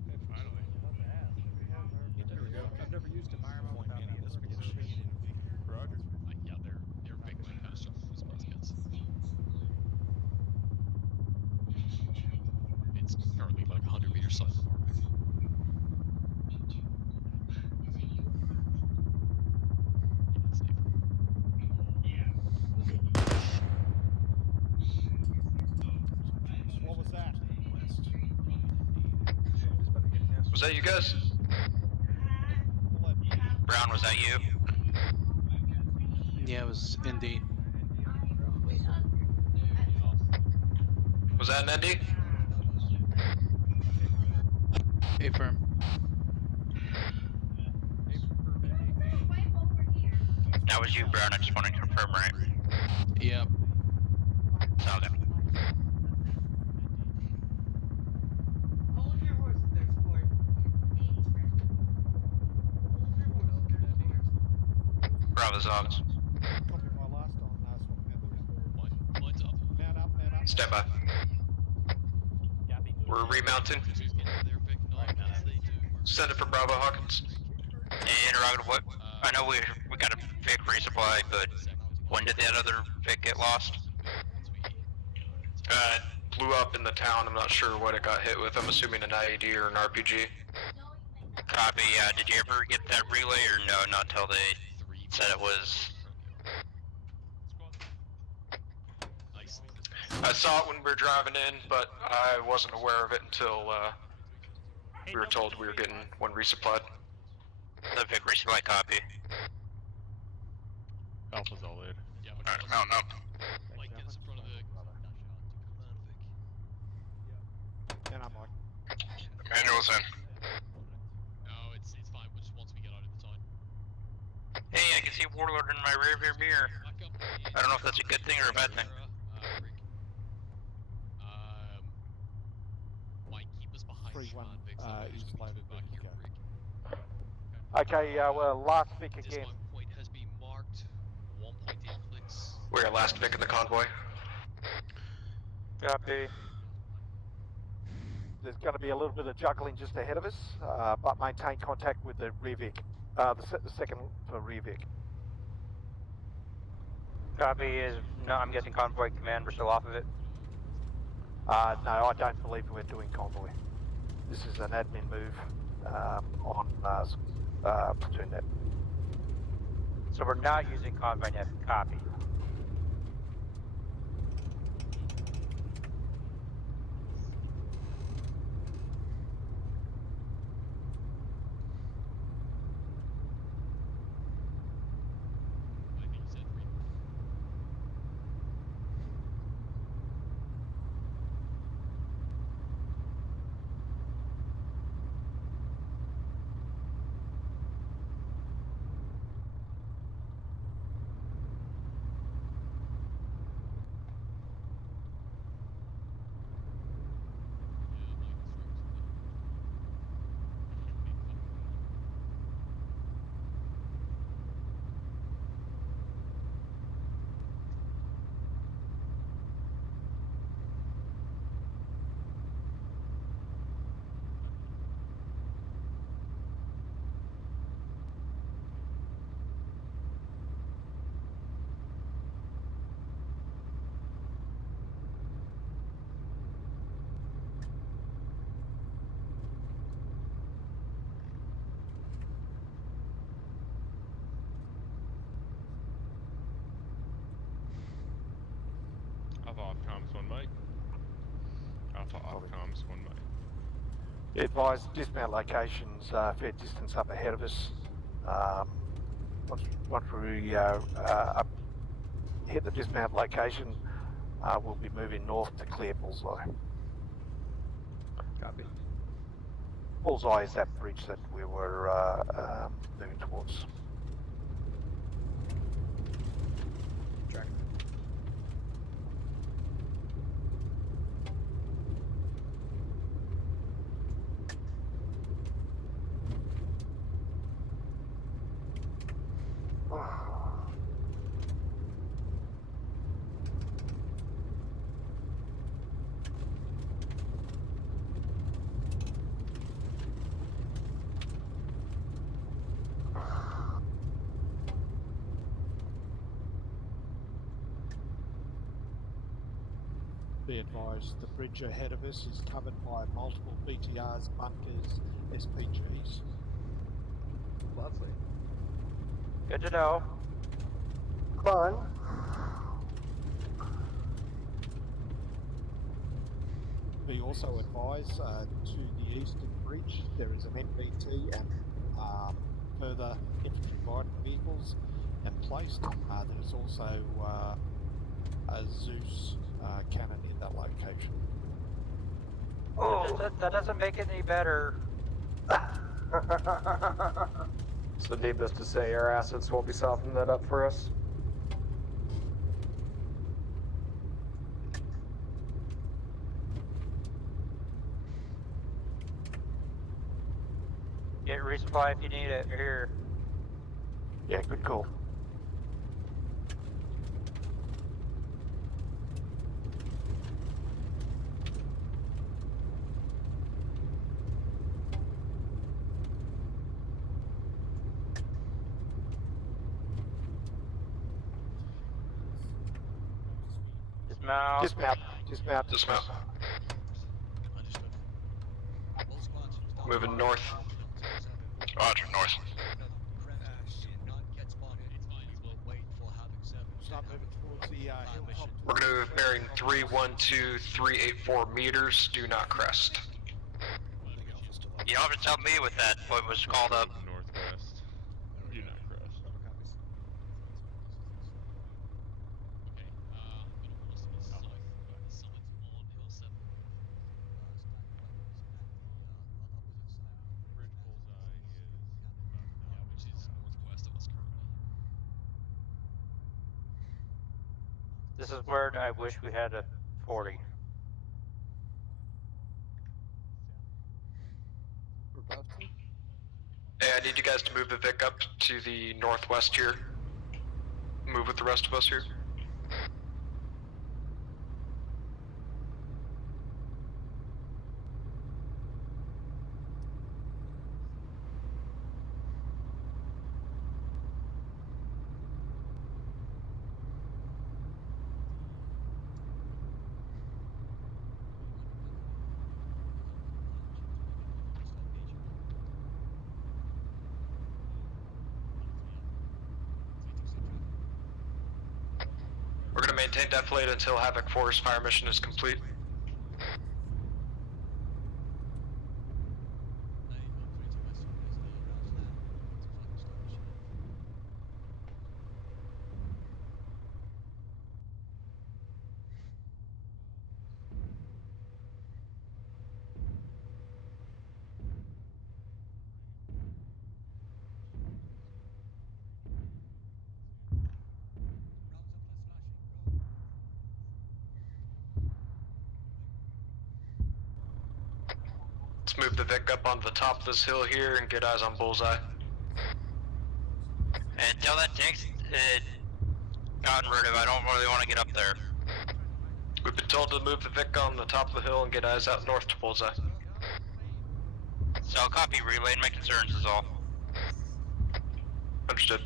Hey, finally. There we go. I've never used environmental without being nervous. Roger. Yeah, they're big like kind of stuff with muskets. It's currently like 100 meters south of Normac. Was that you guys? Brown, was that you? Yeah, it was indeed. Was that an ND? Affirm. That was you, Brown. I just want to confirm, right? Yep. It's all good. Hold your horses there, Sport. Hold your horses there, Sport. Bravo Zogs. Copy my last on swapping out the Vic. Mine's up. Mount up, mount up. Stand by. We're remounting. Send it for Bravo Hawkins. Interrogative, what? I know we got a Vic resupply, but when did that other Vic get lost? It blew up in the town. I'm not sure what it got hit with. I'm assuming an IED or an RPG. Copy, did you ever get that relay or no, not until they said it was... I saw it when we were driving in, but I wasn't aware of it until we were told we were getting one resupplied. The Vic resupply, copy. Alpha's all in. Yeah, alright, mountain up. Mike, get us in front of the And I'm like, Manual's in. No, it's fine. Just once we get out of the town. Hey, I can see Warlord in my rearview mirror. I don't know if that's a good thing or a bad thing. Mike, keep us behind 3-1 is loaded, ready to go. Okay, well, last Vic again. Point has been marked. 1.8 clicks. We're last Vic in the convoy. Copy. There's going to be a little bit of juggling just ahead of us, but maintain contact with the rear Vic, the second for rear Vic. Copy is, no, I'm guessing convoy command, we're still off of it? No, I don't believe we're doing convoy. This is an admin move on platoon net. So we're not using convoy net, copy. Alpha off comms 1 Mike. Alpha off comms 1 Mike. Advise dismount locations, fair distance up ahead of us. Once we hit the dismount location, we'll be moving north to clear Bullseye. Copy. Bullseye is that bridge that we were moving towards. Track. Be advised, the bridge ahead of us is covered by multiple BTRs, bunkers, SPGs. Lovely. Good to know. Fine. Be also advised, to the east and bridge. There is an NBT and further infantry guided vehicles emplaced. There is also a Zeus cannon in that location. Oh, that doesn't make it any better. So needless to say, our assets won't be softening that up for us. Get resupply if you need it. Here. Yeah, good call. Dismount. Dismount. Dismount. Dismount. Moving north. Roger, north. Start moving towards the hilltop. We're going to move bearing 312,384 meters. Do not crest. You don't have to tell me what that what was called up. Northwest. Do not crest. Bridge bullseye is about which is northwest of us currently. This is where I wish we had a 40. Hey, I need you guys to move the Vic up to the northwest here. Move with the rest of us here. We're going to maintain defilade until Havoc 4's fire mission is complete. Let's move the Vic up onto the top of this hill here and get eyes on bullseye. And tell that tank's gotten rid of. I don't really want to get up there. We've been told to move the Vic on the top of the hill and get eyes out north to bullseye. So I'll copy, relaying my concerns is all. Understood.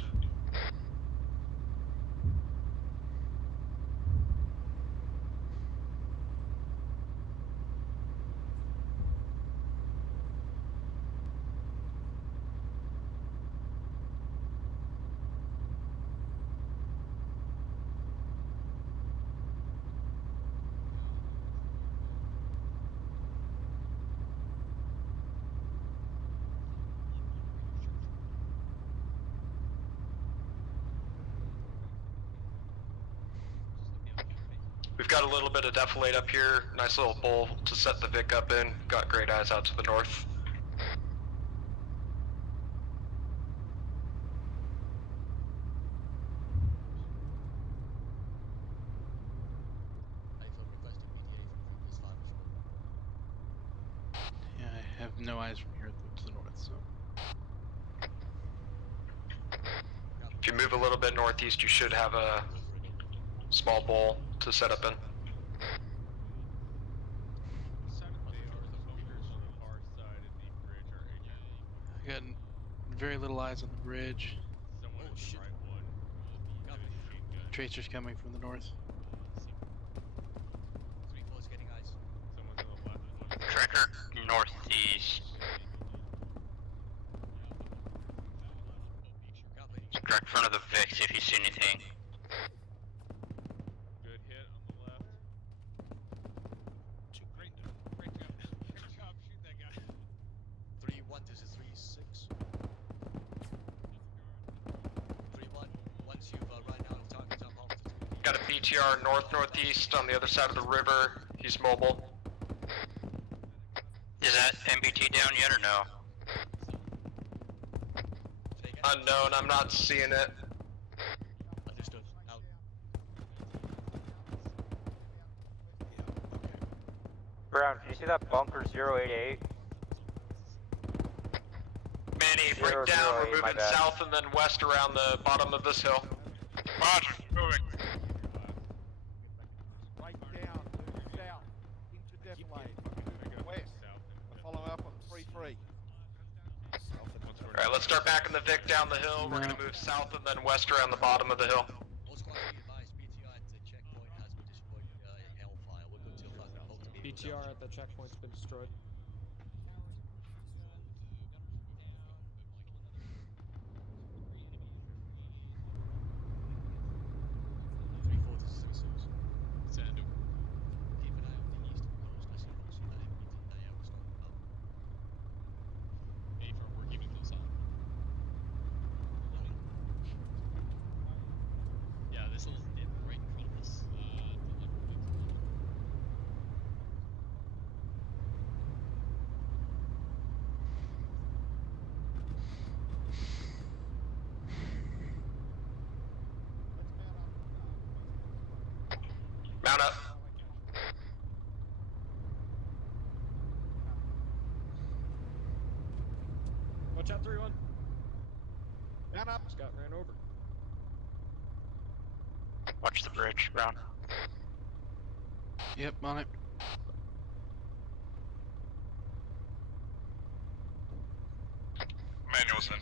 We've got a little bit of defilade up here, nice little bowl to set the Vic up in. Got great eyes out to the north. Yeah, I have no eyes from here to the north, so. If you move a little bit northeast, you should have a small bowl to set up in. I got very little eyes on the bridge. Someone at the right one. Tracers coming from the north. Someone's on the left. Tracker northeast. Direct front of the Vix if you see anything. Good hit on the left. Great job. Great job. Shoot that guy. got a BTR north-northeast on the other side of the river. He's mobile. Is that MBT down yet or no? Unknown, I'm not seeing it. Understood. Out. Brown, can you see that bunker 088? Manny, break down. We're moving south and then west around the bottom of this hill. Roger, moving. Right down, move south, into defilade, move west, follow up on 3-3. Alright, let's start back in the Vic down the hill. We're gonna move south and then west around the bottom of the hill. BTR at the checkpoint's been destroyed. Mount up. Watch out, 3-1. Mount up. Scott ran over. Watch the bridge, Brown. Yep, on it. Manual's in.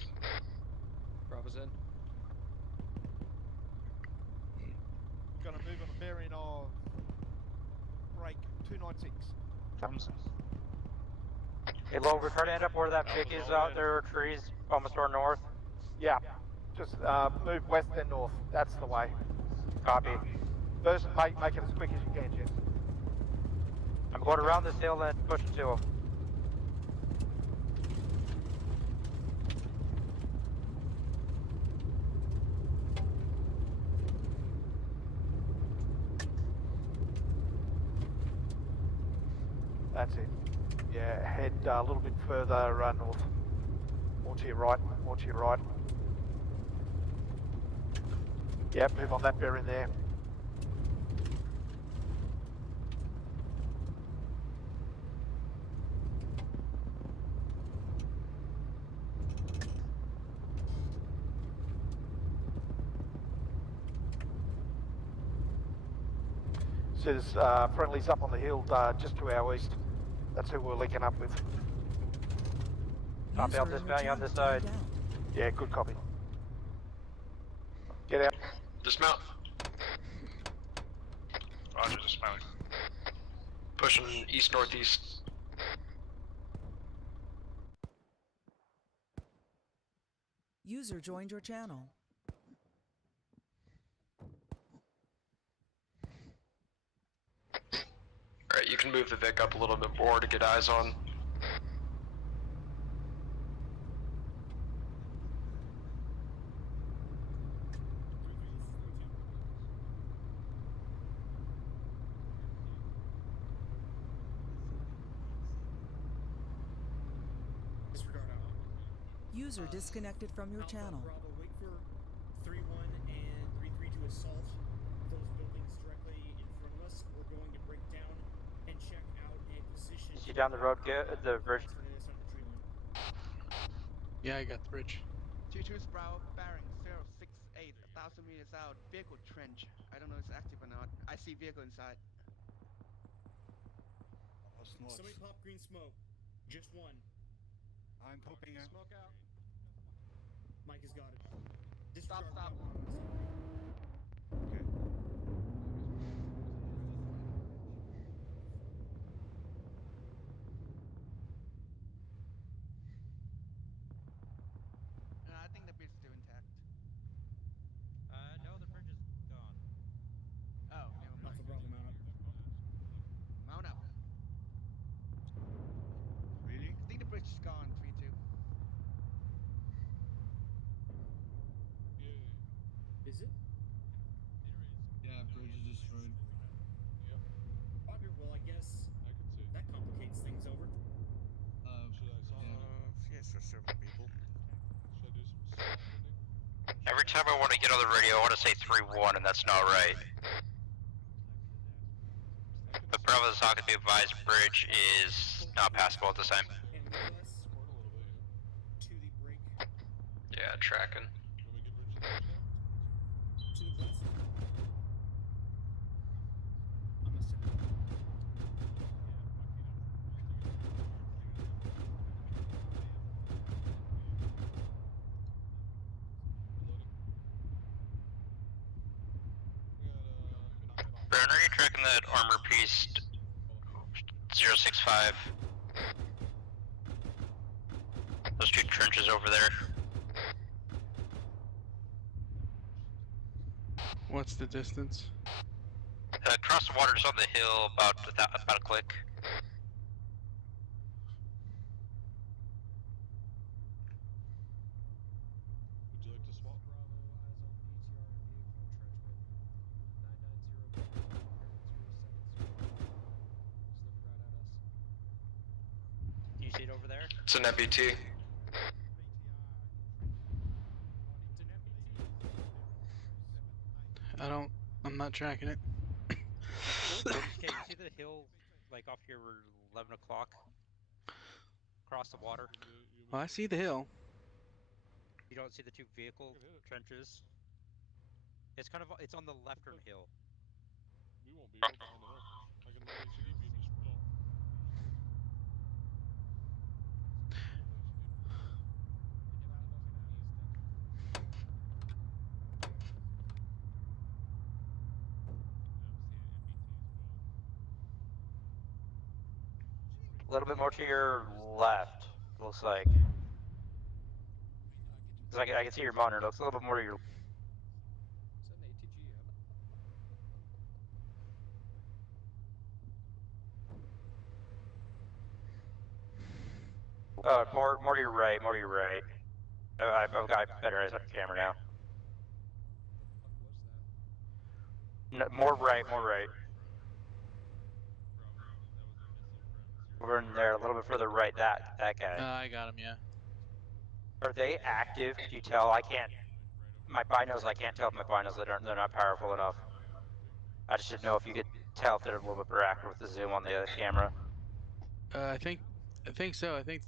Bravo's in. Gonna move on a bearing of break 296. Hey, Lo, we're trying to end up where that Vic is out there, trees, almost to our north. Yeah, just move west then north. That's the way. Copy. First, make it as quick as you can, Jess. I'm going around this hill and pushing to him. That's it. Yeah, head a little bit further north. More to your right, more to your right. Yeah, move on that bearing there. So there's friendlies up on the hill just to our east. That's who we're linking up with. Copy out this bounty on this side. Yeah, good copy. Get out. Dismount. Roger, dismounting. Pushing east-northeast. User joined your channel. Alright, you can move the Vic up a little bit more to get eyes on. User disconnected from your channel. Bravo, wait for 3-1 and 3-3 to assault those buildings directly in front of us. We're going to break down and check out a position. See down the road, get the bridge. Yeah, I got the bridge. 2-2 Bravo, bearing 068, 1,000 meters out, vehicle trench. I don't know if it's active or not. I see vehicle inside. Somebody pop green smoke. Just one. I'm popping a smoke out. Mike has got it. Stop. Okay. I think the bridge is still intact. No, the bridge is gone. Oh, never mind. Alpha Bravo, mount up. Mount up. Really? I think the bridge is gone, 3-2. Is it? Yeah, bridge Every time I want to get on the radio, I want to say 3-1, and that's not right. The Bravo Socket be advised bridge is not passable at this time. And move us to the break. Yeah, tracking. To the west. I'm gonna send it. Baron, are you tracking that armor piece 065? Those two trenches over there. What's the distance? Across the water, just on the hill, about a click. Would you like to swap? Bravo, eyes on BTR vehicle entrenchment. 990 bearing 070. He's looking right at us. Do you see it over there? It's an MBT. I'm not tracking it. Okay, you see the hill, like off here, 11 o'clock? Across the water? Well, I see the hill. You don't see the two vehicle trenches? It's kind of, it's on the left-turn hill. We won't be able behind the hill. I can ACD beam just below. A little bit more to your left, looks like. Cause I can see your monitor, it looks a little bit more to your... Is that an ATGM? More to your right, more to your right. I've got better eyes on the camera now. No, more right, more right. Over in there, a little bit further right, that guy. I got him, yeah. Are they active? Can you tell? I can't. My binos, I can't tell if my binos they're not powerful enough. I just didn't know if you could tell if they're a little bit more accurate with the zoom on the other camera. I think so. I think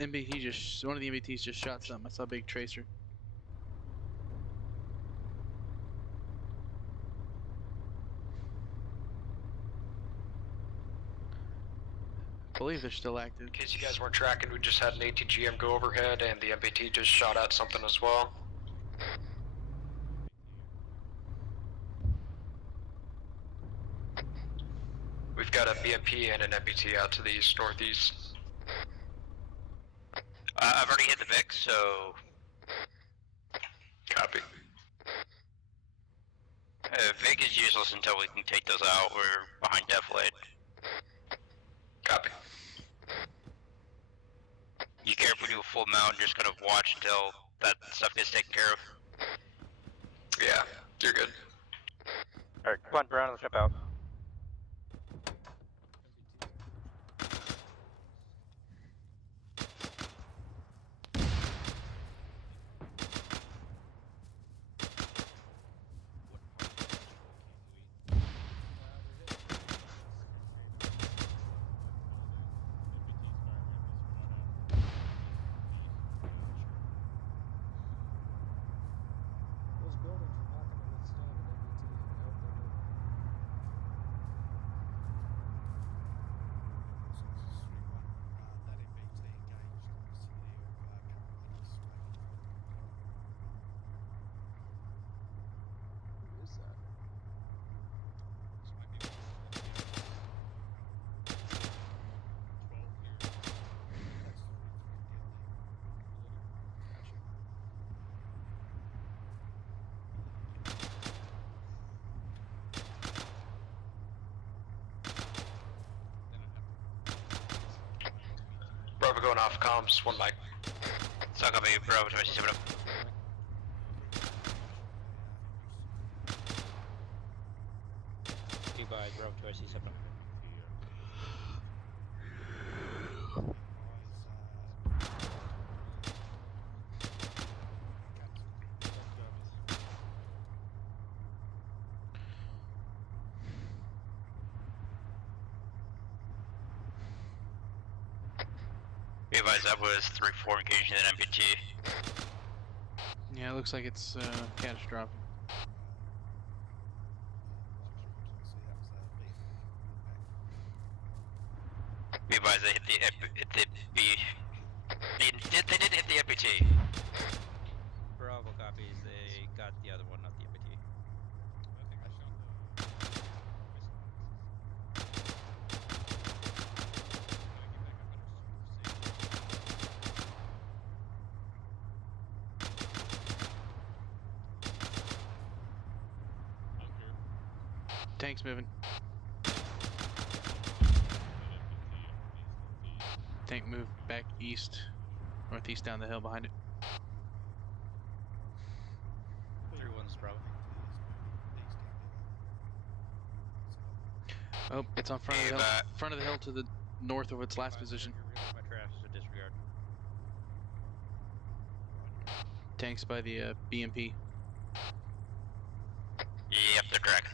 MBT one of the MBTs just shot something. I saw a big tracer. I believe they're still active. In case you guys weren't tracking, we just had an ATGM go overhead, and the MBT just shot at something as well. We've got a BMP and an MBT out to the east northeast. I've already hit the Vic, so... Copy. Vic is useless until we can take those out. We're behind deflate. Copy. You care if we do a full mount and just kind of watch until that stuff gets taken care of? Yeah, you're good. Alright, come on, Brown, let's jump out. Those buildings are not going to withstand an MBT. I hope they will. Who is that? Bravo going off comms, one mic. Suck up a Bravo 27 up. Goodbye, Bravo 27 up. Be advised, that was 3-4 engaging an MPT. Yeah, it looks like it's catastrophic. Be advised, they hit the B. They did hit the MPT. Bravo copies. They got the other one, not the MPT. Tank's moving. Tank moved back east, northeast down the hill behind it. 3-1's Bravo. Oh, it's on front of the hill. Front of the hill to the north of its last position. My trash is a disregard. Tanks by the BMP. Yep, they're tracking.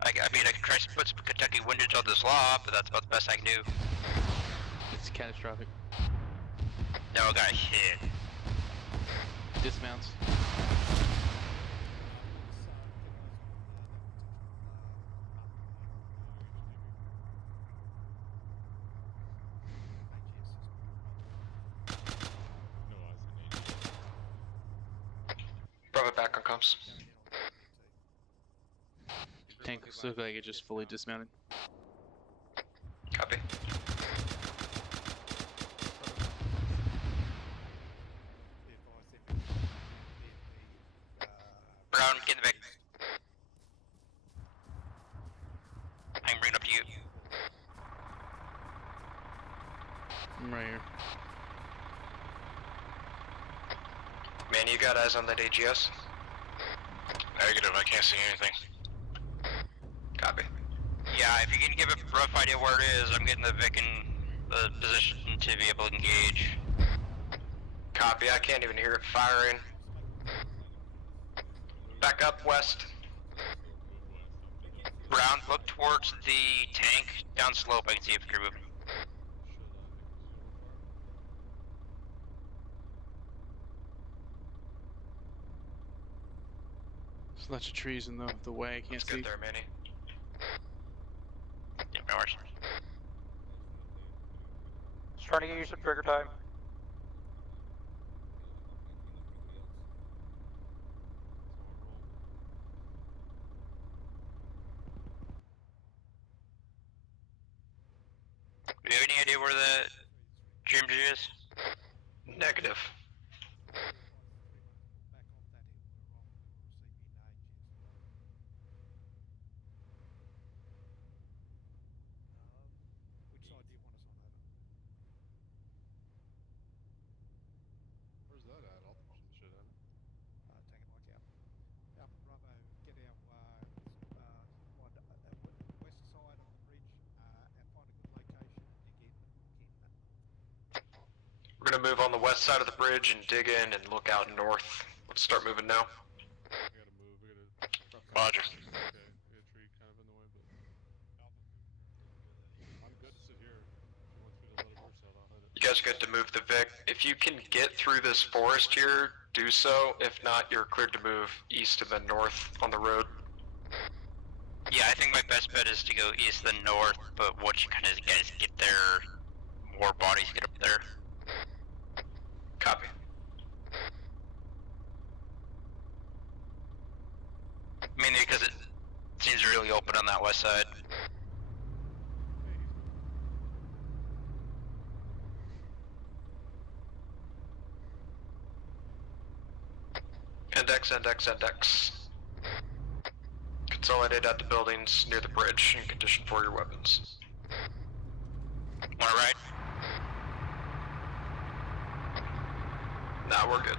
I mean, I could try to put some Kentucky windage on this law, but that's about the best I can do. It's catastrophic. No, got hit. Dismounts. Bravo back on comms. Tank looks like it just fully dismounted. Copy. Brown, get in the back. I can bring it up to you. I'm right here. Man, you got eyes on that AGS? Negative, I can't see anything. Copy. Yeah, if you can give a rough idea where it is, I'm getting the Vic in the position to be able to engage. Copy, I can't even hear it firing. Back up west. Brown, look towards the tank, down slope, I can see if you're moving. There's lots of trees in the way, I can't see. Get there, Manny. Yeah, no worries. Just trying to get you some trigger time. Do you have any idea where the gym is? Negative. Where's that at? I'll throw some shit at it. Taking a look out. Alpha Bravo, get our squad west side of the bridge and find a good location and dig in and look in. We're gonna move on the west side of the bridge and dig in and look out north. Let's start moving now. I gotta move. I gotta. Roger. Okay, I got a tree kind of in the way, but I'm good to sit here. If he wants me to let it north south, I'll hit it. You guys are good to move the Vic. If you can get through this forest here, do so. If not, you're cleared to move east and then north on the road. Yeah, I think my best bet is to go east than north, but once you kind of guys get there, more bodies get up there. Copy. Mainly because it seems really open on that west side. Index. Consolidate at the buildings near the bridge and condition for your weapons. Wanna ride? Nah, we're good.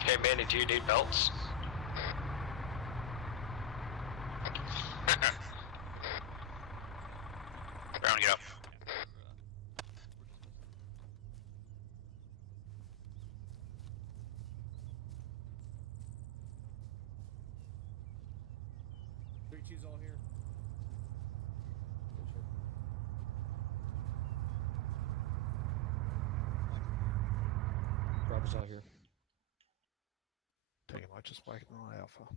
Hey Manny, do you need belts? Brown, get up. 2's all here. Bravo's out here. Tell you what, just waiting on Alpha.